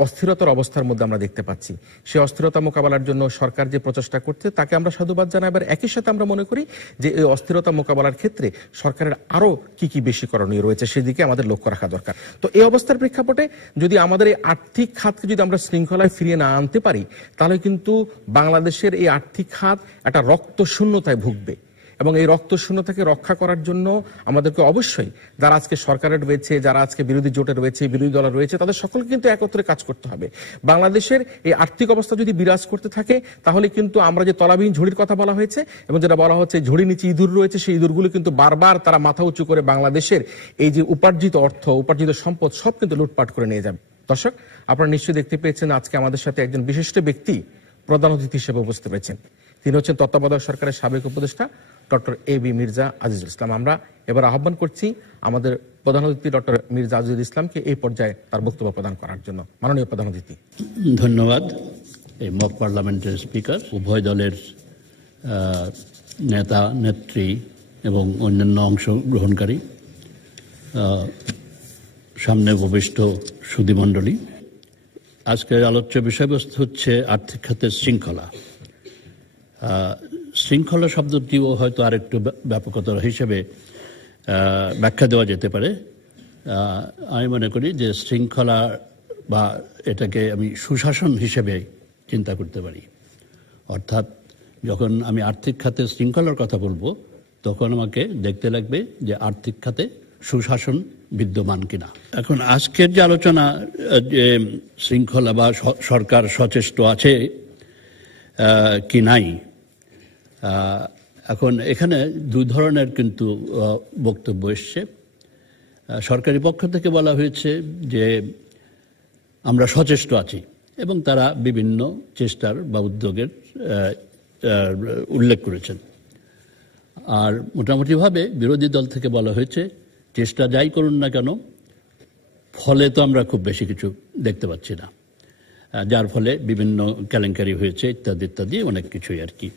অস্থিরতার অবস্থার মধ্যে আমরা দেখতে পাচ্ছি। সেই অস্থিরতা মোকাবেলার জন্য সরকার যে প্রচেষ্টা করছে তাকে আমরা সাধুবাদ জানাই। এবার একই সাথে আমরা মনে করি যে এই অস্থিরতা মোকাবেলার ক্ষেত্রে সরকারের আরো কি কি বেশি করণীয় রয়েছে সেদিকে আমাদের লক্ষ্য রাখা দরকার। তো এই অবস্থার প্রেক্ষাপটে যদি আমাদের এই আর্থিক খাতকে যদি আমরা শৃঙ্খলায় ফিরিয়ে না আনতে পারি, তাহলে কিন্তু বাংলাদেশের এই আর্থিক খাত একটা রক্তশূন্যতায় ভুগবে, এবং এই রক্তশূন্যতাকে রক্ষা করার জন্য আমাদেরকে অবশ্যই যারা আজকে সরকারের রয়েছে, যারা আজকে বিরোধী জোটের রয়েছে, বিরোধী দল রয়েছে, তাদের সকলকে কিন্তু একত্রে কাজ করতে হবে। বাংলাদেশের এই আর্থিক অবস্থা যদি বিরাজ করতে থাকে, তাহলে কিন্তু আমরা যে তলাবিহীন ঝুড়ির কথা বলা হয়েছে এবং যেটা বলা হচ্ছে ঝুড়ি নিচে ইঁদুর রয়েছে, সেই ইঁদুরগুলো কিন্তু বারবার তারা মাথা উঁচু করে বাংলাদেশের এই যে উপার্জিত অর্থ, উপার্জিত সম্পদ সব কিন্তু লুটপাট করে নিয়ে যাবে। দর্শক, আপনারা নিশ্চয়ই দেখতে পেয়েছেন আজকে আমাদের সাথে একজন বিশিষ্ট ব্যক্তি প্রধান অতিথি হিসেবে উপস্থিত রয়েছেন। তিনি হচ্ছেন তত্ত্বাবধায়ক সরকারের সাবেক উপদেষ্টা ডক্টর এবি মির্জা আজিজুল ইসলাম। আমরা এবার আহ্বান করছি আমাদের প্রধান অতিথি ডক্টর মির্জা আজিজুল ইসলামকে এই পর্যায়ে তার বক্তব্য প্রদান করার জন্য। মাননীয় প্রধান অতিথি। ধন্যবাদ। এই মক পার্লামেন্টের স্পিকার, উভয় দলের নেতা নেত্রী এবং অন্যান্য অংশগ্রহণকারী, সামনে উপবিষ্ট সুধীমণ্ডলী, আজকের আলোচ্য বিষয়বস্তু হচ্ছে আর্থিক খাতের শৃঙ্খলা। শৃঙ্খলা শব্দটিও হয়তো আরেকটু ব্যাপকতর হিসেবে ব্যাখ্যা দেওয়া যেতে পারে। আমি মনে করি যে শৃঙ্খলা বা এটাকে আমি সুশাসন হিসেবে চিন্তা করতে পারি। অর্থাৎ যখন আমি আর্থিক খাতে শৃঙ্খলার কথা বলবো, তখন আমাকে দেখতে লাগবে যে আর্থিক খাতে সুশাসন বিদ্যমান কিনা। এখন আজকের যে আলোচনা, যে শৃঙ্খলা বা সরকার সচেষ্ট আছে কি নাই, এখন এখানে দুই ধরনের কিন্তু বক্তব্য এসছে। সরকারি পক্ষ থেকে বলা হয়েছে যে আমরা সচেষ্ট আছি, এবং তারা বিভিন্ন চেষ্টার বা উদ্যোগের উল্লেখ করেছেন। আর মোটামুটিভাবে বিরোধী দল থেকে বলা হয়েছে চেষ্টা যাই করুন না কেন, ফলে তো আমরা খুব বেশি কিছু দেখতে পাচ্ছি না, যার ফলে বিভিন্ন কেলেঙ্কারি হয়েছে ইত্যাদি ইত্যাদি অনেক কিছুই আর কি।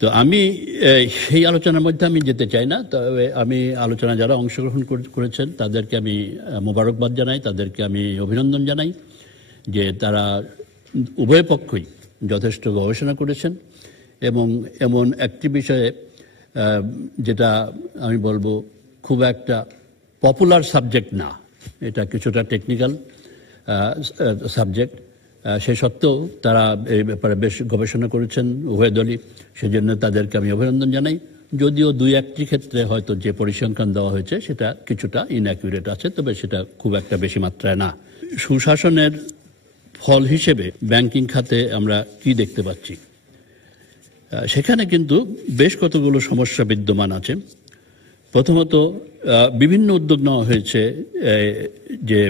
তো আমি সেই আলোচনার মধ্যে আমি যেতে চাই না। তবে আমি আলোচনা যারা অংশগ্রহণ করেছেন তাদেরকে আমি মোবারকবাদ জানাই, তাদেরকে আমি অভিনন্দন জানাই, যে তারা উভয় পক্ষই যথেষ্ট গবেষণা করেছেন এবং এমন একটি বিষয়ে যেটা আমি বলবো খুব একটা পপুলার সাবজেক্ট না, এটা কিছুটা টেকনিক্যাল সাবজেক্ট, সে সত্ত্বেও তারা এই ব্যাপারে বেশ গবেষণা করেছেন উভয় দলই, সেজন্য তাদেরকে আমি অভিনন্দন জানাই। যদিও দুই একটি ক্ষেত্রে হয়তো যে পরিসংখ্যান দেওয়া হয়েছে সেটা কিছুটা ইনঅ্যাকুরেট আছে, তবে সেটা খুব একটা বেশি মাত্রায় না। সুশাসনের ফল হিসেবে ব্যাংকিং খাতে আমরা কি দেখতে পাচ্ছি, সেখানে কিন্তু বেশ কতগুলো সমস্যা বিদ্যমান আছে। প্রথমত বিভিন্ন উদ্যোগ নেওয়া হয়েছে যে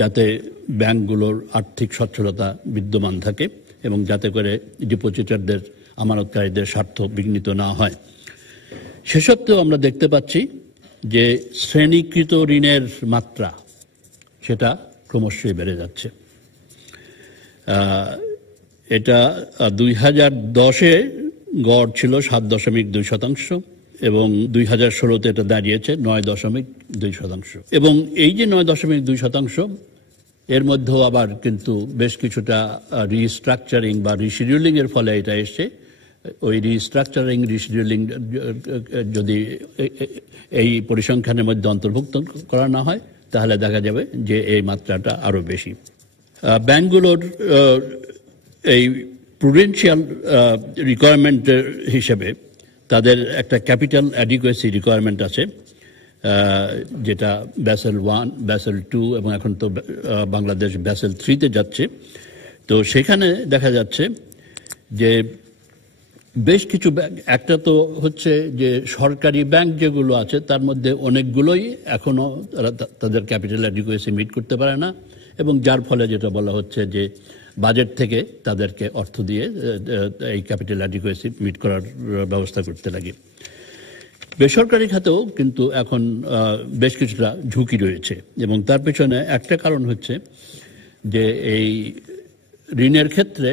যাতে ব্যাংকগুলোর আর্থিক সচ্ছলতা বিদ্যমান থাকে এবং যাতে করে ডিপোজিটারদের আমানতকারীদের স্বার্থ বিঘ্নিত না হয়। সে সত্ত্বেও আমরা দেখতে পাচ্ছি যে শ্রেণীকৃত ঋণের মাত্রা সেটা ক্রমশই বেড়ে যাচ্ছে। এটা 2010-এ গড় ছিল 7.2% এবং 2016-তে এটা দাঁড়িয়েছে 9.2%। এবং এই যে 9.2%, এর মধ্যেও আবার কিন্তু বেশ কিছুটা রিস্ট্রাকচারিং বা রিশিডিউলিং এর ফলে এটা এসছে। ওই রিস্ট্রাকচারিং রিশিডিউলিং যদি এই পরিসংখ্যানের মধ্যে অন্তর্ভুক্ত করা না হয় তাহলে দেখা যাবে যে এই মাত্রাটা আরও বেশি। ব্যাংকগুলোর এই প্রুডেন্সিয়াল রিকোয়ারমেন্টের হিসেবে তাদের একটা ক্যাপিটাল অ্যাডিকুয়েসি রিকোয়ারমেন্ট আছে, যেটা ব্যাসেল 1, ব্যাসেল 2 এবং এখন তো বাংলাদেশ ব্যাসেল 3-তে যাচ্ছে। তো সেখানে দেখা যাচ্ছে যে বেশ কিছু ব্যাংক, একটা তো হচ্ছে যে সরকারি ব্যাংক যেগুলো আছে তার মধ্যে অনেকগুলোই এখনও তাদের ক্যাপিটাল অ্যাডিকুয়েসি মিট করতে পারে না, এবং যার ফলে যেটা বলা হচ্ছে যে বাজেট থেকে তাদেরকে অর্থ দিয়ে এই ক্যাপিটাল অ্যাডিকুয়েসি মিট করার ব্যবস্থা করতে লাগে। বেসরকারি খাতেও কিন্তু এখন বেশ কিছুটা ঝুঁকি রয়েছে, এবং তার পেছনে একটা কারণ হচ্ছে যে এই ঋণের ক্ষেত্রে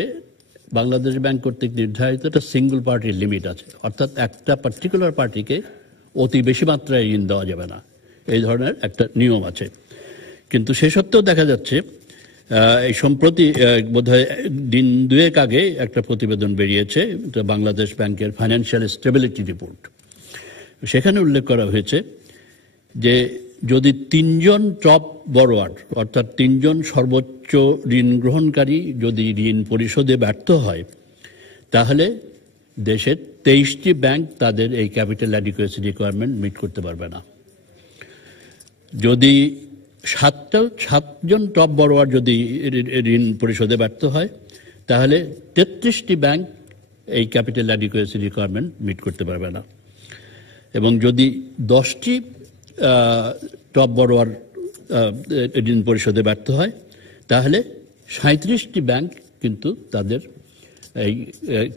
বাংলাদেশ ব্যাংক কর্তৃক নির্ধারিত একটা সিঙ্গল পার্টির লিমিট আছে, অর্থাৎ একটা পার্টিকুলার পার্টিকে অতি বেশি মাত্রায় ঋণ দেওয়া যাবে না, এই ধরনের একটা নিয়ম আছে। কিন্তু সে সত্ত্বেও দেখা যাচ্ছে এই সম্প্রতি বোধহয় দিন দুয়েক আগে একটা প্রতিবেদন বেরিয়েছে, বাংলাদেশ ব্যাংকের ফাইন্যান্সিয়াল স্টেবিলিটি রিপোর্ট। সেখানে উল্লেখ করা হয়েছে যে যদি 3জন টপ বড়োয়ার, অর্থাৎ 3জন সর্বোচ্চ ঋণ গ্রহণকারী যদি ঋণ পরিশোধে ব্যর্থ হয় তাহলে দেশের 23টি ব্যাংক তাদের এই ক্যাপিটাল অ্যাডিকুয়েসি রিকোয়ারমেন্ট মিট করতে পারবে না। যদি 7জন টপ বড়োয়ার যদি ঋণ পরিশোধে ব্যর্থ হয় তাহলে 33টি ব্যাংক এই ক্যাপিটাল অ্যাডিকুয়েসি রিকোয়ারমেন্ট মিট করতে পারবে না, এবং যদি 10টি টপ বড়োয়ার ঋণ পরিশোধে ব্যর্থ হয় তাহলে 37টি ব্যাংক কিন্তু তাদের এই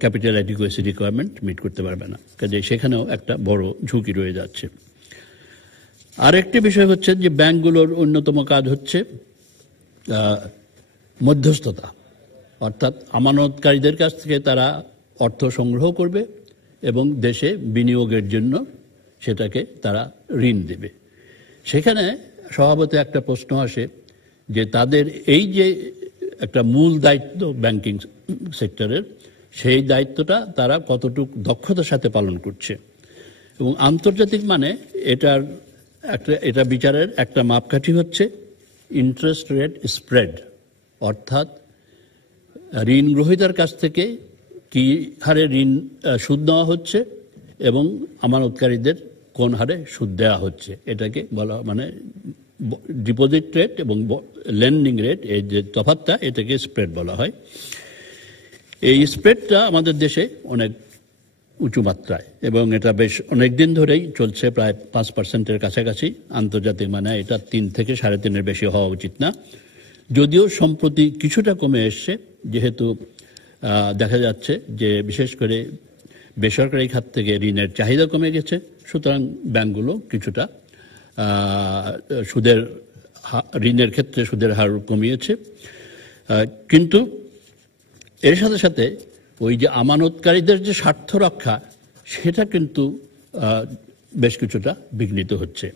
ক্যাপিটাল অ্যাডিকুয়েসি রিকোয়ারমেন্ট মিট করতে পারবে না। কাজে সেখানেও একটা বড় ঝুঁকি রয়ে যাচ্ছে। আরেকটি বিষয় হচ্ছে যে ব্যাংকগুলোর অন্যতম কাজ হচ্ছে মধ্যস্থতা, অর্থাৎ আমানতকারীদের কাছ থেকে তারা অর্থ সংগ্রহ করবে এবং দেশে বিনিয়োগের জন্য সেটাকে তারা ঋণ দেবে। সেখানে স্বভাবত একটা প্রশ্ন আসে যে তাদের এই যে একটা মূল দায়িত্ব ব্যাংকিং সেক্টরের, সেই দায়িত্বটা তারা কতটুকু দক্ষতার সাথে পালন করছে, এবং আন্তর্জাতিক মানে এটা বিচারের একটা মাপকাঠি হচ্ছে ইন্টারেস্ট রেট স্প্রেড, অর্থাৎ ঋণ গ্রহীতার কাছ থেকে কি হারে ঋণ সুদ নেওয়া হচ্ছে এবং আমানতকারীদের কোন হারে সুদ দেওয়া হচ্ছে, এটাকে বলা মানে ডিপোজিট রেট এবং লেন্ডিং রেট, এই যে তফাৎটা এটাকে স্প্রেড বলা হয়। এই স্প্রেডটা আমাদের দেশে অনেক উঁচু মাত্রায়, এবং এটা বেশ অনেক দিন ধরেই চলছে, প্রায় 5%-এর কাছাকাছি। আন্তর্জাতিক মানে এটা 3 থেকে 3.5-এর বেশি হওয়া উচিত না, যদিও সম্প্রতি কিছুটা কমে এসছে, যেহেতু দেখা যাচ্ছে যে বিশেষ করে বেসরকারি খাত থেকে ঋণের চাহিদা কমে গেছে, সুতরাং ব্যাংকগুলো কিছুটা ঋণের ক্ষেত্রে সুদের হার কমিয়েছে। কিন্তু এর সাথে সাথে ওই যে আমানতকারীদের যে স্বার্থ রক্ষা, সেটা কিন্তু বেশ কিছুটা বিঘ্নিত হচ্ছে।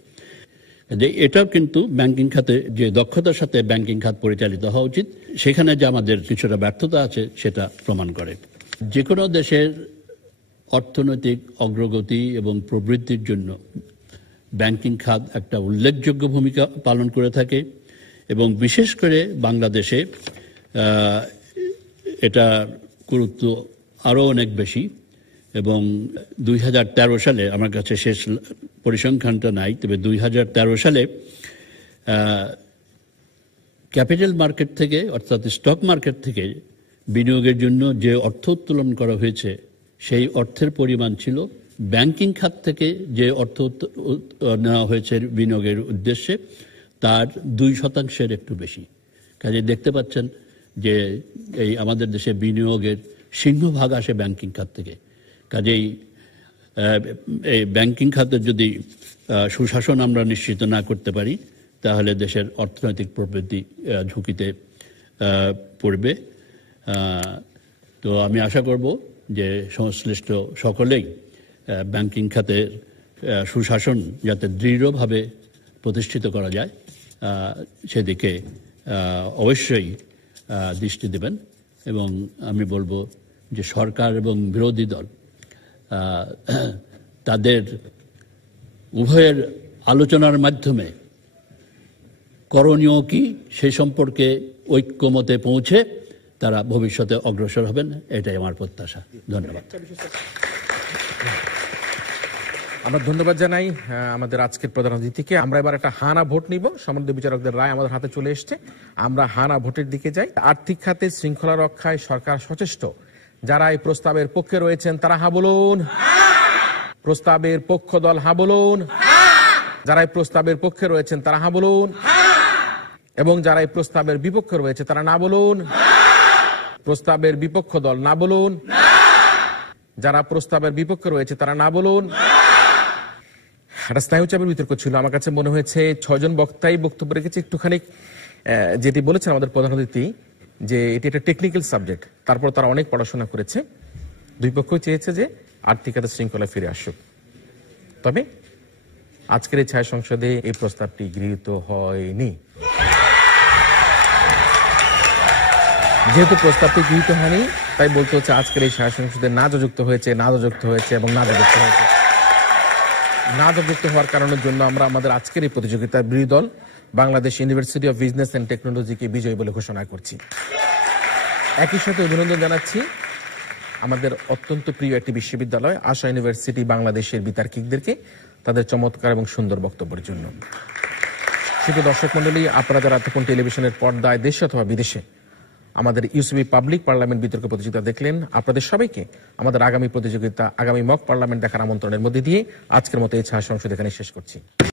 যে এটাও কিন্তু ব্যাংকিং খাতে যে দক্ষতার সাথে ব্যাংকিং খাত পরিচালিত হওয়া উচিত, সেখানে যে আমাদের কিছুটা ব্যর্থতা আছে সেটা প্রমাণ করে। যে কোনো দেশের অর্থনৈতিক অগ্রগতি এবং প্রবৃদ্ধির জন্য ব্যাংকিং খাত একটা উল্লেখযোগ্য ভূমিকা পালন করে থাকে এবং বিশেষ করে বাংলাদেশে এটা গুরুত্ব আরও অনেক বেশি। এবং 2013 সালে, আমার কাছে শেষ পরিসংখ্যানটা নাই, তবে 2013 সালে ক্যাপিটাল মার্কেট থেকে অর্থাৎ স্টক মার্কেট থেকে বিনিয়োগের জন্য যে অর্থ উত্তোলন করা হয়েছে সেই অর্থের পরিমাণ ছিল ব্যাংকিং খাত থেকে যে অর্থ নেওয়া হয়েছে বিনিয়োগের উদ্দেশ্যে তার 2% একটু বেশি। কাজে দেখতে পাচ্ছেন যে এই আমাদের দেশে বিনিয়োগের সিংহভাগ আসে ব্যাংকিং খাত থেকে। কাজেই এই ব্যাংকিং খাতের যদি সুশাসন আমরা নিশ্চিত না করতে পারি তাহলে দেশের অর্থনৈতিক প্রবৃদ্ধি ঝুঁকিতে পড়বে। তো আমি আশা করব যে সংশ্লিষ্ট সকলেই ব্যাংকিং খাতের সুশাসন যাতে দৃঢ়ভাবে প্রতিষ্ঠিত করা যায় সেদিকে অবশ্যই দৃষ্টি দেবেন। এবং আমি বলবো যে সরকার এবং বিরোধী দল তাদের উভয়ের আলোচনার মাধ্যমে করণীয় কি সে সম্পর্কে ঐক্যমতে পৌঁছে তারা ভবিষ্যতে অগ্রসর হবেন, এটাই আমার প্রত্যাশা। ধন্যবাদ। আমরা ধন্যবাদ জানাই আমাদের আজকের প্রধান অতিথিকে। আমরা এবার একটা হানা ভোট নিব। সম্মানিত বিচারকদের রায় আমাদের হাতে চলে এসছে, আমরা হানা ভোটের দিকে যাই। আর্থিক খাতে শৃঙ্খলা রক্ষায় সরকার সচেষ্ট। যারা এই প্রস্তাবের পক্ষে রয়েছেন তারা হা বলুন। প্রস্তাবের পক্ষ দল হা বলুন। যারা এই প্রস্তাবের পক্ষে রয়েছেন তারা হা বলুন, এবং যারা এই প্রস্তাবের বিপক্ষে রয়েছে তারা না বলুন। প্রস্তাবের বিপক্ষ দল না বলুন। যারা প্রস্তাবের বিপক্ষে রয়েছে তারা না বলুন। একটা স্নায়ুচাপের বিতর্ক ছিল। আমার কাছে মনে হয়েছে 6 জন বক্তাই বক্তব্য রেখেছে। একটুখানি যেটি বলেছেন আমাদের প্রধান অতিথি যে এটি একটা টেকনিক্যাল সাবজেক্ট, তারপর তারা অনেক পড়াশোনা করেছে। দুই পক্ষই চেয়েছে যে আর্থিক খাতে শৃঙ্খলা ফিরে আসুক। তবে আজকের এই ছায়া সংসদে এই প্রস্তাবটি গৃহীত হয়নি। যেহেতু প্রস্তাবটি গৃহীত হয়নি তাই বলতে হচ্ছে আজকের এই ছায়া সংসদে না যুক্ত হয়েছে, না যুক্ত হয়েছে এবং না যুক্ত হয়েছে। না যুক্ত হওয়ার কারণের জন্য আমরা আমাদের আজকের এই প্রতিযোগিতার বিরোধী দল Bangladesh university of business and টেকনোলজিকে বিজয়ী বলে ঘোষণা করছি। একই সাথে অভিনন্দন জানাচ্ছি আমাদের অত্যন্ত প্রিয় একটি বিশ্ববিদ্যালয় আশা ইউনিভার্সিটি বাংলাদেশের বিতার্কিকদেরকে তাদের চমৎকার এবং সুন্দর বক্তব্যের জন্য। শুধু দর্শক মন্ডলী, আপনারা যারা এতক্ষণ টেলিভিশনের পর্দায় দেশে অথবা বিদেশে আমাদের ইউসিবি পাবলিক পার্লামেন্ট বিতর্ক প্রতিযোগিতা দেখলেন, আপনাদের সবাইকে আমাদের আগামী প্রতিযোগিতা, আগামী মক পার্লামেন্ট দেখার আমন্ত্রণের মধ্যে দিয়ে আজকের মতো এই ছায়া সংসদ এখানে শেষ করছি।